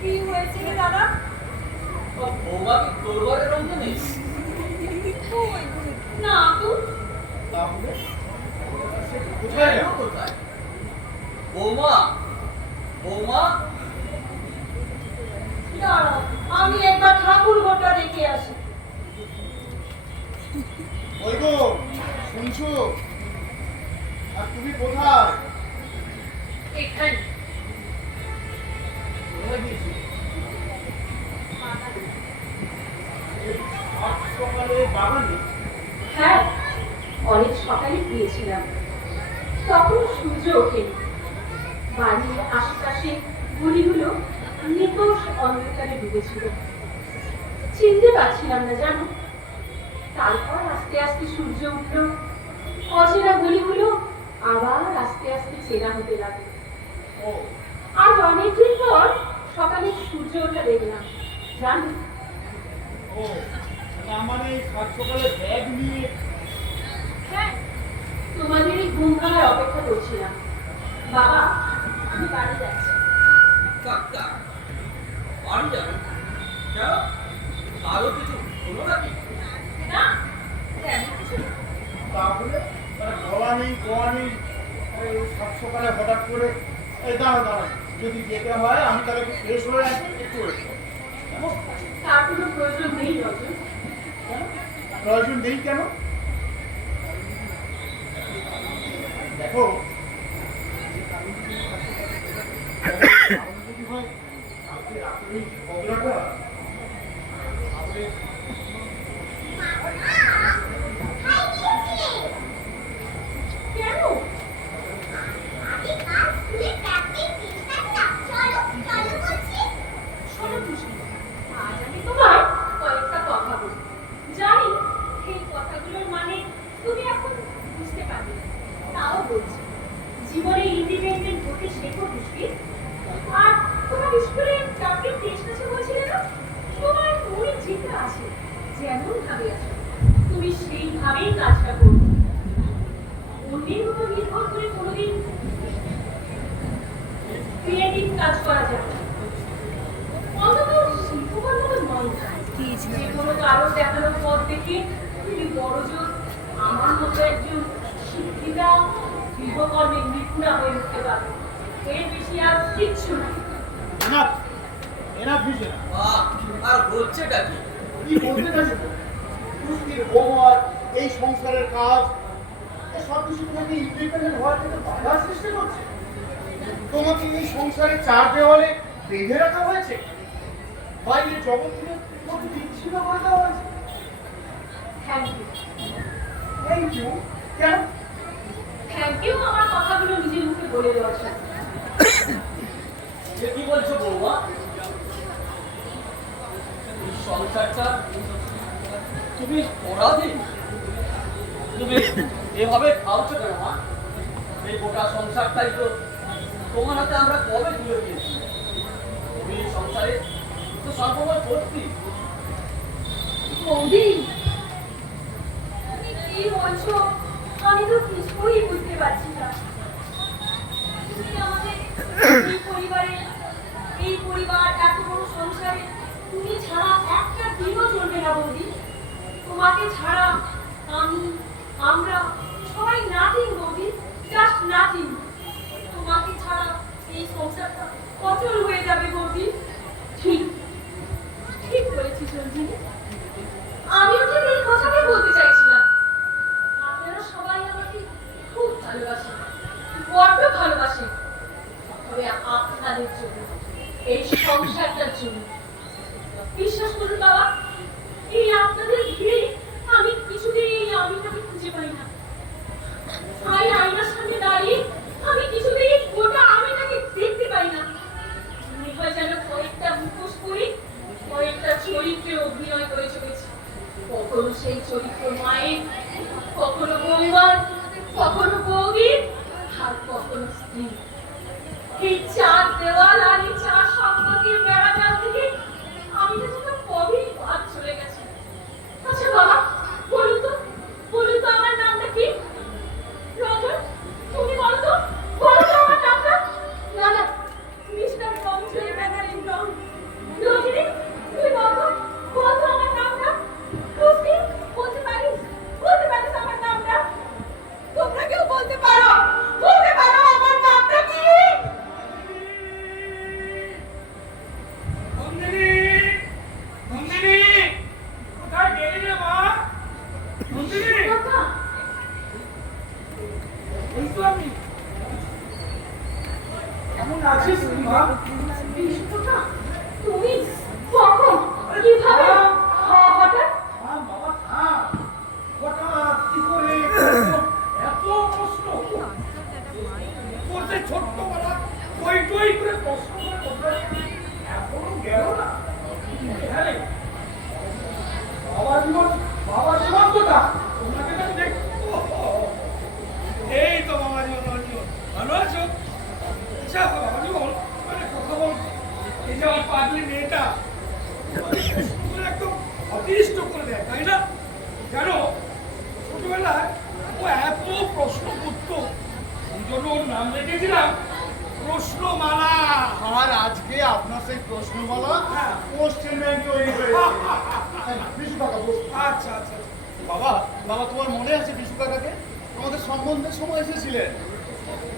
কি হয়েছে রে দাদা? বৌমা কি তোর ঘরে রঙ নেই? না তো, তাহলে কোথায় গেল? কোথায়? বৌমা, বৌমা, দাঁড়াও, আমি একবার ঠাকুর ঘরটা দেখে আসি। ওই গো, শুনছো? আর তুমি কোথায়? এখানে কোথায় গিয়েছো? আজ সকালে বাগানে? হ্যাঁ, অনেক সকালে গিয়েছিলাম, তখন সূর্য ওঠেনি। বাড়ির আশেপাশে গলিগুলো নিকষ অন্ধকারে ডুবেছিল। চিনতে পারছিলাম না জানো। তারপর আস্তে আস্তে সূর্য উঠল, অচেনা গলিগুলো আবার আস্তে আস্তে চেনা হতে লাগলো। ও, আজ অনেকদিন পর সকালে সূর্য ওঠা দেখলাম জানো। ও, তার মানে এই সাত সকালে ব্যাগ নিয়ে? হ্যাঁ, তোমাদের এই ঘুম ভাঙার অপেক্ষা করছিলাম। বাবা, আমি বাড়ি যাচ্ছি। থাক থাক, বাড়ি যাবে কেন? আরো কিছু হলো নাকি? না, তেমন কিছু না। তাহলে বলা নেই কোয়া নেই, এই সাত সকালে হঠাৎ করে এই দাঁড়া দাঁড়া, যদি যেতে হয় আমি তাহলে একটু ফ্রেশ হয়ে আসি, একটু wait করো। কেমন? তার কোনো প্রয়োজন নেই রজন। কেন? প্রয়োজন নেই কেন? দেখো, যদি হয় কালকে রাত্রেই ঝগড়াটা, তাহলে কেন? শোনো খুশি, আজ আমি তোমায় কয়েকটা কথা বলবো। জানি এই কথাগুলোর মানে তুমি এখন বুঝতে পারবে না। তাও বলছি, জীবনে ইন্ডিপেন্ডেন্ট হতে শেখো খুশি। আর তোমার স্কুলে চাকরির টেস্ট আছে বলছিলে না? তোমার মনে যেটা আছে, যেমন ভাবে আছে, তুমি সেইভাবেই কাজটা করবে। অন্যের উপর নির্ভর করে কোনোদিন ক্রিয়েটিভ কাজ করা যাবে না। অন্তত শিল্পকর্ম তো নয়। যে কোনো কারো দেখানোর পথ দেখে তুমি বড়জোর আমার মতো একজন শিক্ষিতা গৃহকর্মে নিপুণা হয়ে উঠতে পারো। এর বেশি আর কিচ্ছু না। এনাফ, এনাফ হয়েছে না। বাহ, আর হচ্ছেটা কি? কি বলতে চাইছো? পুষ্টির হোমওয়ার্ক, এই সংসারের কাজ, এই সব কিছু তোমাকে ইন্ডিপেন্ডেন্ট হওয়ার জন্য বাধা সৃষ্টি করছে। তোমাকে এই সংসারে চার দেওয়ালে বেঁধে রাখা হয়েছে, বাইরের জগৎ থেকে তোমাকে বিচ্ছিন্ন করে দেওয়া হয়েছে। Thank you. থ্যাংক ইউ কেন? থ্যাংক ইউ আমার কথাগুলো নিজের মুখে বলে দেওয়ার জন্য। সে কি বলছো বৌমা? এই সংসারটা তুমি পরাধীন? তুমি এভাবে খাওয়াচ্ছ কেন মা? এই গোটা সংসারটাই তো তোমার হাতে আমরা কবে তুলে দিয়েছি। তুমি এই সংসারে তো সর্বময় ভর্তি। বৌদি, তুমি কি বলছো আমি তো কিছুই বুঝতে পারছি না। তুমি আমাদের এই পরিবার এত বড় সংসারে তুমি ছাড়া একটা দিনও চলবে না বৌদি। তোমাকে ছাড়া আমরা সবাই নাথিং বৌদি, জাস্ট নাথিং। তোমাকে ছাড়া এই সংসারটা অচল হয়ে যাবে বৌদি। ঠিক ঠিক বলেছিস রঞ্জিনী, আমিও ঠিক এই কথাটাই বলতে চাইছিলাম। আপনারা সবাই আমাকে খুব ভালোবাসেন, বড্ড ভালোবাসেন, তবে আপনাদের জন্য, এই সংসারটার জন্য। বিশ্বাস করুন বাবা, এই আপনাদের ভিড়ে আমি কিছুতেই এই আমিটাকে খুঁজে পাই না। আয়নার সামনে দাঁড়িয়ে আমি কিছুতেই গোটা আমিটাকে দেখতে পাই না। মনে হয় যেন কয়েকটা মুখোশ পরে কয়েকটা চরিত্রে অভিনয় করে চলেছি। কখনো সেই চরিত্র মায়ের, কখনো পরিবার, কখনো বৌদির, আর কখনো স্ত্রী। এই চার দেওয়াল আর এই চার সম্পর্কের বেড়াজাল থেকে আমি তো কবেই বাদ চলে গেছি। আচ্ছা বাবা, বলুন তো আমার নামটা কি? রঞ্জন, তুমি বলো তো আমার নামটা। না না, মিস্টার রঞ্জন ব্যানার্জি নয়। রঞ্জনী, তুমি বলো আমার নামটা। রুস্কি, বলতে পারিস আমার নামটা? তোমরা কেউ বলতে পারো আমার নামটা কি? নন্দিনী, নন্দিনী, কোথায় গেলি রে মা? নন্দিনী, কথা এই তো আমি। কেমন আছিস তুই মা? বিষ্ণুটা, তুমি কখন, কিভাবে, হঠাৎ? বাবা থাম। হঠাৎ কি করে এত প্রশ্ন করতে ছোট্টবেলা টই টই করে প্রশ্ন করে করতে এখনো গেল না। হ্যাঁ রে, বাবা জীবন কোথা? তোমাকে তো দেখো। এই তো বাবা জীবন, ভালো আছো? আচ্ছা বাবা জীবন, মানে কথা বল, এই যে আমার পাগলি মেয়েটা একদম অতিষ্ঠ করে দেয়, তাই না? জানো, ছোটবেলায় ও এত প্রশ্ন করতো, এই জন্য ওর নাম রেখেছিলাম প্রশ্নমালা। আর আজকে আপনার সেই প্রশ্নমালা হ্যাঁ। কোশ্চেন ব্যাংক তৈরি হয়েছে। বিশু কাকা বসুন। আচ্ছা আচ্ছা বাবা তোমার মনে আছে বিশু কাকাকে? আমাদের সম্বন্ধের সময় এসেছিলেন।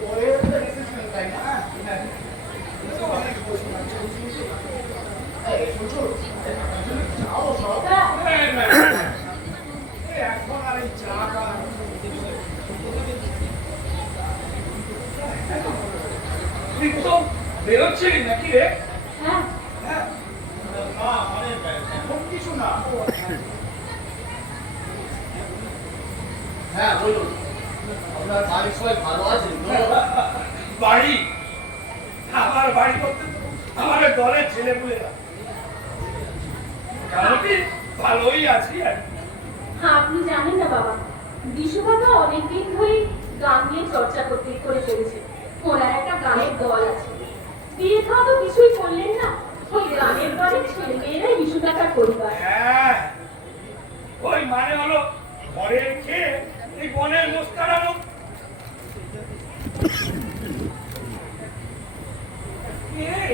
পরে এসেছিলেন, তাই না? হ্যাঁ। অনেক প্রশ্ন আছে। এই, শুনছো? যাও সব। এখন আর এই চা তুই তো বেরোচ্ছিলি নাকি রে? হ্যাঁ, হ্যাঁ, না মানে এখন কিছু না। হ্যাঁ বলুন, আপনার বাড়ির সবাই ভালো আছেন তো? বাড়ি, আমার বাড়ি করতে তো আমার দলের ছেলেপুলেরা মোটামুটি ভালোই আছি আর কি। আপনি জানেন না বাবা, বিশ্বকাকা অনেকদিন ধরে গান নিয়ে চর্চা করে চলেছে। ওনার একটা গানের দল আছে। বিয়ে খাওয়া তো কিছুই করলেন না, ওই গানের দলের ছেলে মেয়েরাই বিশ্বকাকার পরিবার। হ্যাঁ, ওই মানে হলো ঘরের খেয়ে এই বনের মোস্তারানো। এই,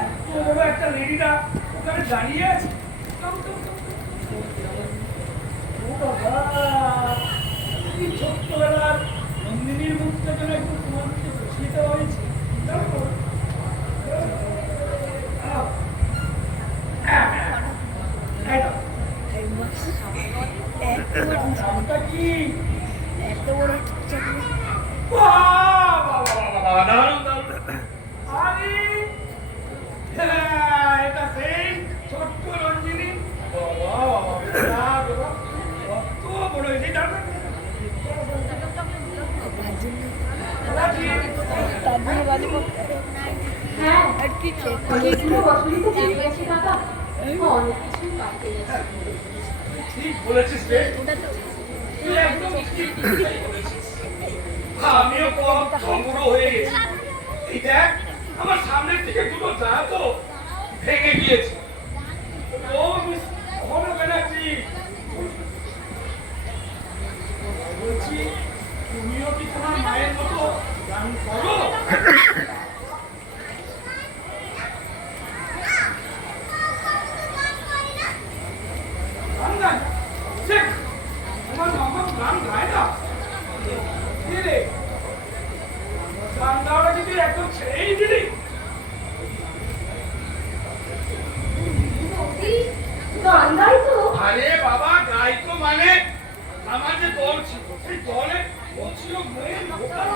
এত বড় একটা লেডিরা ওখানে দাঁড়িয়ে আছে। ও বাবা, এই ছোট্টবেলার নন্দিনীর মুখটা যেন একটু তোমার মুখে বসিয়ে দেওয়া হয়েছে। জানো? এই নাও। নামটা কি? বাহ, দারুণ, দারুণ। আরে, হ্যাঁ, এটা সেই ছোট্ট রঞ্জিনী। বাবা, বাবা, কত বড় হয়েছে, জানো? হ্যাঁ, অনেকগুলো বছরই তো চলে গেছে কাকা, অনেক কিছুই পাল্টে গেছে। ঠিক বলেছিস রে। তুই একদম ঠিক কথাই বলেছিস। আমিও কম সংগ্রহ হয়ে গেছি। এই দেখ আমার সামনের থেকে দুটো জায়গা তো ভেঙে গিয়েছে। ও মিস অহনা ব্যানার্জি, বলছি তুমিও কি তোমার মায়ের মতো গান করো? গান গায়? সে তোমার মামা গান গায় না? কি রে, গান গাওয়াটা কি তুই একদম ছেড়েই দিলি? বৌদি, গান গাই তো? আরে বাবা, গাই তো মানে আমার যে দল ছিল সেই দলে ও ছিল মেন ভোকাল।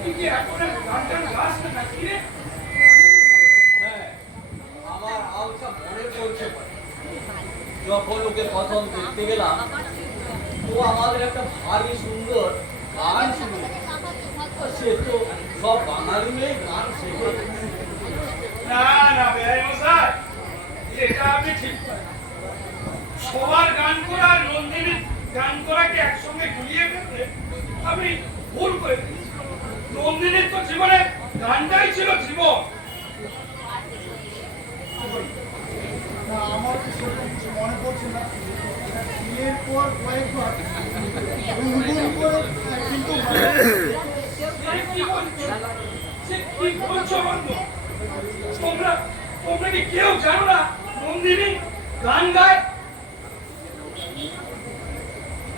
তুই কি এখন আর গান টান গাস না নাকি রে? হ্যাঁ, আমার আলসা মনে পড়ছে। যখন ওকে প্রথম দেখতে গেলাম, ও আমাদের একটা ভারী সুন্দর গান শুনে। সে তো সব বাঙালি মেয়ে গান শেখে। না না বেআই মশাই, এটা আপনি ঠিক করেন। সবার গান করা আর নন্দিনীর গান করাকে একসঙ্গে গুলিয়ে ফেলতে আমি ভুল করে ফেলেছি। নন্দিনীর তো জীবনে গানটাই ছিল জীবন। না, আমার তো সেরকম কিছু মনে পড়ছে না। বিয়ের পর কয়েকবার গুনগুন করে কিন্তু সে কি বলছো? সে কি বলছো বন্ধু? তোমরা কি কেউ জানো না নন্দিনী গান গায়?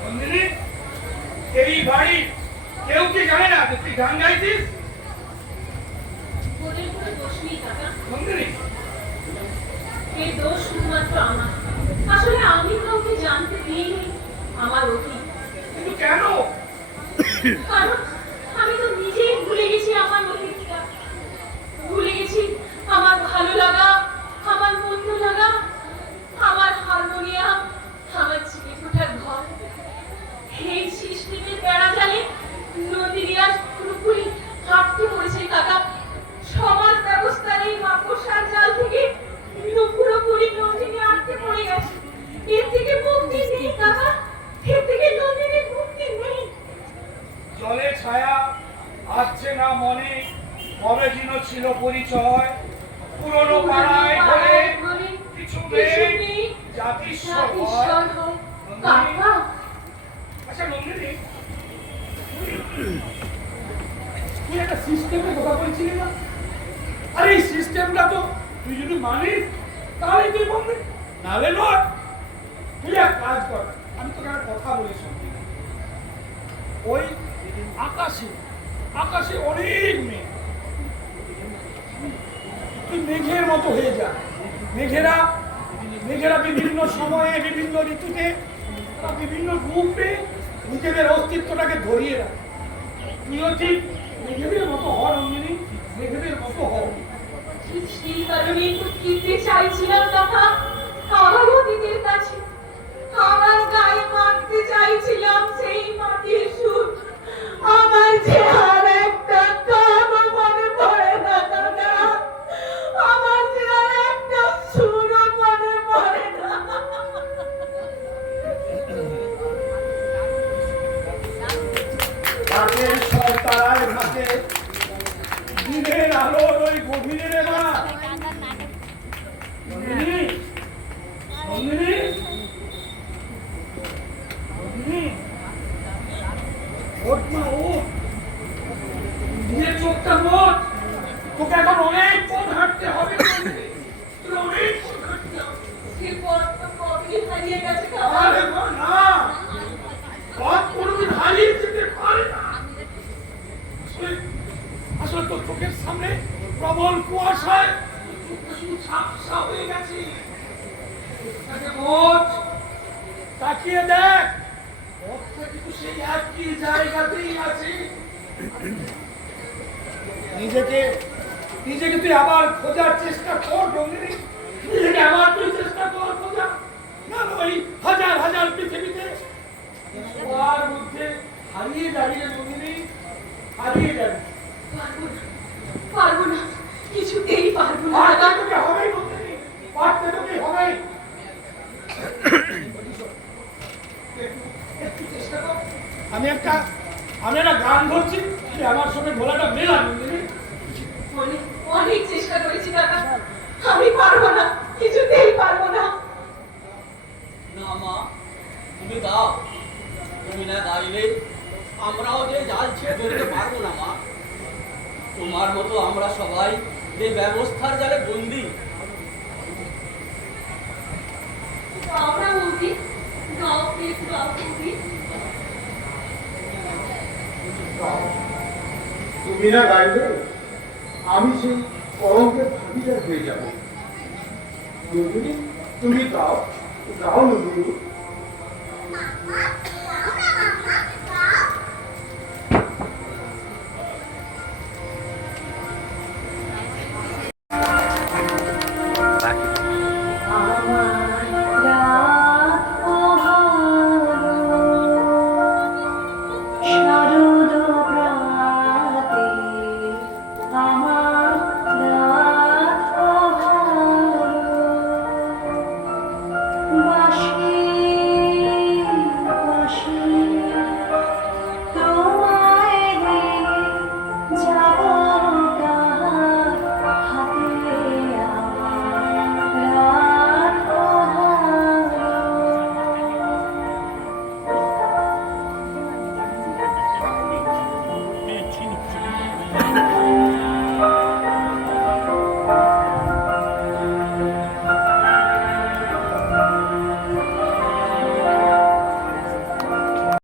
নন্দিনী, এই বাড়ি কেউ কি জানে না যে তুই গান গাইছিস? ওদের কোনো দোষ নেই কাকা, নন্দিনী, এর দোষ শুধুমাত্র আমার। আসলে আমি কাউকে জানতে দিইনি আমার অতীত। কিন্তু কেন? কারণ আমি তো নিজেই ভুলে গেছি আমার অতীতটা, ভুলে গেছি আমার ভালো লাগা, আমার মন্দ লাগা, আমার হারমোনিয়াম, আমার চিড়ে ফোটার ঘর। এই সিস্টেমের বেড়া জালে নদীর আজ পুরোপুরি হাঁটতে পড়েছে কাকা। সমাজ ব্যবস্থার এই মাকড়সার জাল থেকে পুরোপুরি নদীতে আটকে পড়ে গেছে। এর থেকে মুক্তি নেই কাকা, এর থেকে নদীর মুক্তি নেই। জলে ছায়া আসছে না মনে, কবে দিন ছিল পরিচয়। পুরনো পাড়ায় ঘরে কিছু নেই, জাতিস্বর হয়। কাকা, আচ্ছা নন্দিনী, তুই একটা সিস্টেমের কথা বলছিলি না? আরে এই সিস্টেমটা তো তুই যদি মানিস তাহলে তুই বলবি, নাহলে নয়। তুই এক কাজ কর, আমি তোকে একটা কথা বলি শোন। ওই আকাশে আকাশে অনেক মেঘ, তুই মেঘের মতো হয়ে যা। মেঘেরা বিভিন্ন সময়ে বিভিন্ন ঋতুতে তারা বিভিন্ন রূপে নিজেদের অস্তিত্বটাকে ধরিয়ে রাখে। তুইও ঠিক মেঘেদের মতো হ নন্দিনী, মেঘেদের মতো হও। ঠিক সেই কারণেই তো কিনতে চাইছিলাম কাকা আমার অতীতের কাছে। আমার গায়ে মাখতে চাইছিলাম সেই মাটির সুর। আমার যে আর একটা গানও মনে পড়ে না দাদা, আমার যে আর একটা সুরও মনে পড়ে না। রাতের সব তারায় ভাসে দিনের আলোর ওই গভীরে রে মা। নন্দিনী, নন্দিনী, নন্দিনী, ওঠ মা, ওঠ। নিজের চোখটা মোট। তোকে এখন অনেক পথ হাঁটতে হবে নন্দিনী। তোর অনেক পথ হাঁটতে হবে। এরপর তো কবেই হারিয়ে গেছে কাকা। আরে মা, না, পথ কোনোদিন হারিয়ে যেতে পারে না। আসলে তোর চোখের সামনে প্রবল কুয়াশায় শুধু ঝাপসা হয়ে গেছে। তাকিয়ে দেখ, পথটা কিন্তু সেই একই জায়গাতেই আছে। নিজেকে তুই আবার খোঁজার চেষ্টা কর নন্দিনী, নিজেকে আবার তুই চেষ্টা কর খোঁজা। না ওই হাজার হাজার পৃথিবীতে সবার মধ্যে হারিয়ে দাঁড়িয়ে নন্দিনী, হারিয়ে যাবে। পারবো না, কিছুতেই পারবো না। পারতে তোকে হবেই নন্দিনী, পারতে তোকে হবেই। আমি একটা গান ধরছি, তুই আমার সঙ্গে গলাটা মেলা নন্দিনী। অনেক অনেক চেষ্টা করেছি কাকা, আমি পারবো না, কিছুতেই পারবো না। না মা, তুমি দাও। তুমি না গাইলে আমরাও যে জাল ছেড়ে ধরতে পারবো না মা। তোমার মতো আমরা সবাই যে ব্যবস্থার জালে বন্দি। গাও না বৌদি, গাও প্লিজ, গাও বৌদি। তুমি না গাইলে আমি সেই কলঙ্কের ভাগিদার হয়ে যাব। নন্দিনী, তুমি গাও, গাও নন্দিনী।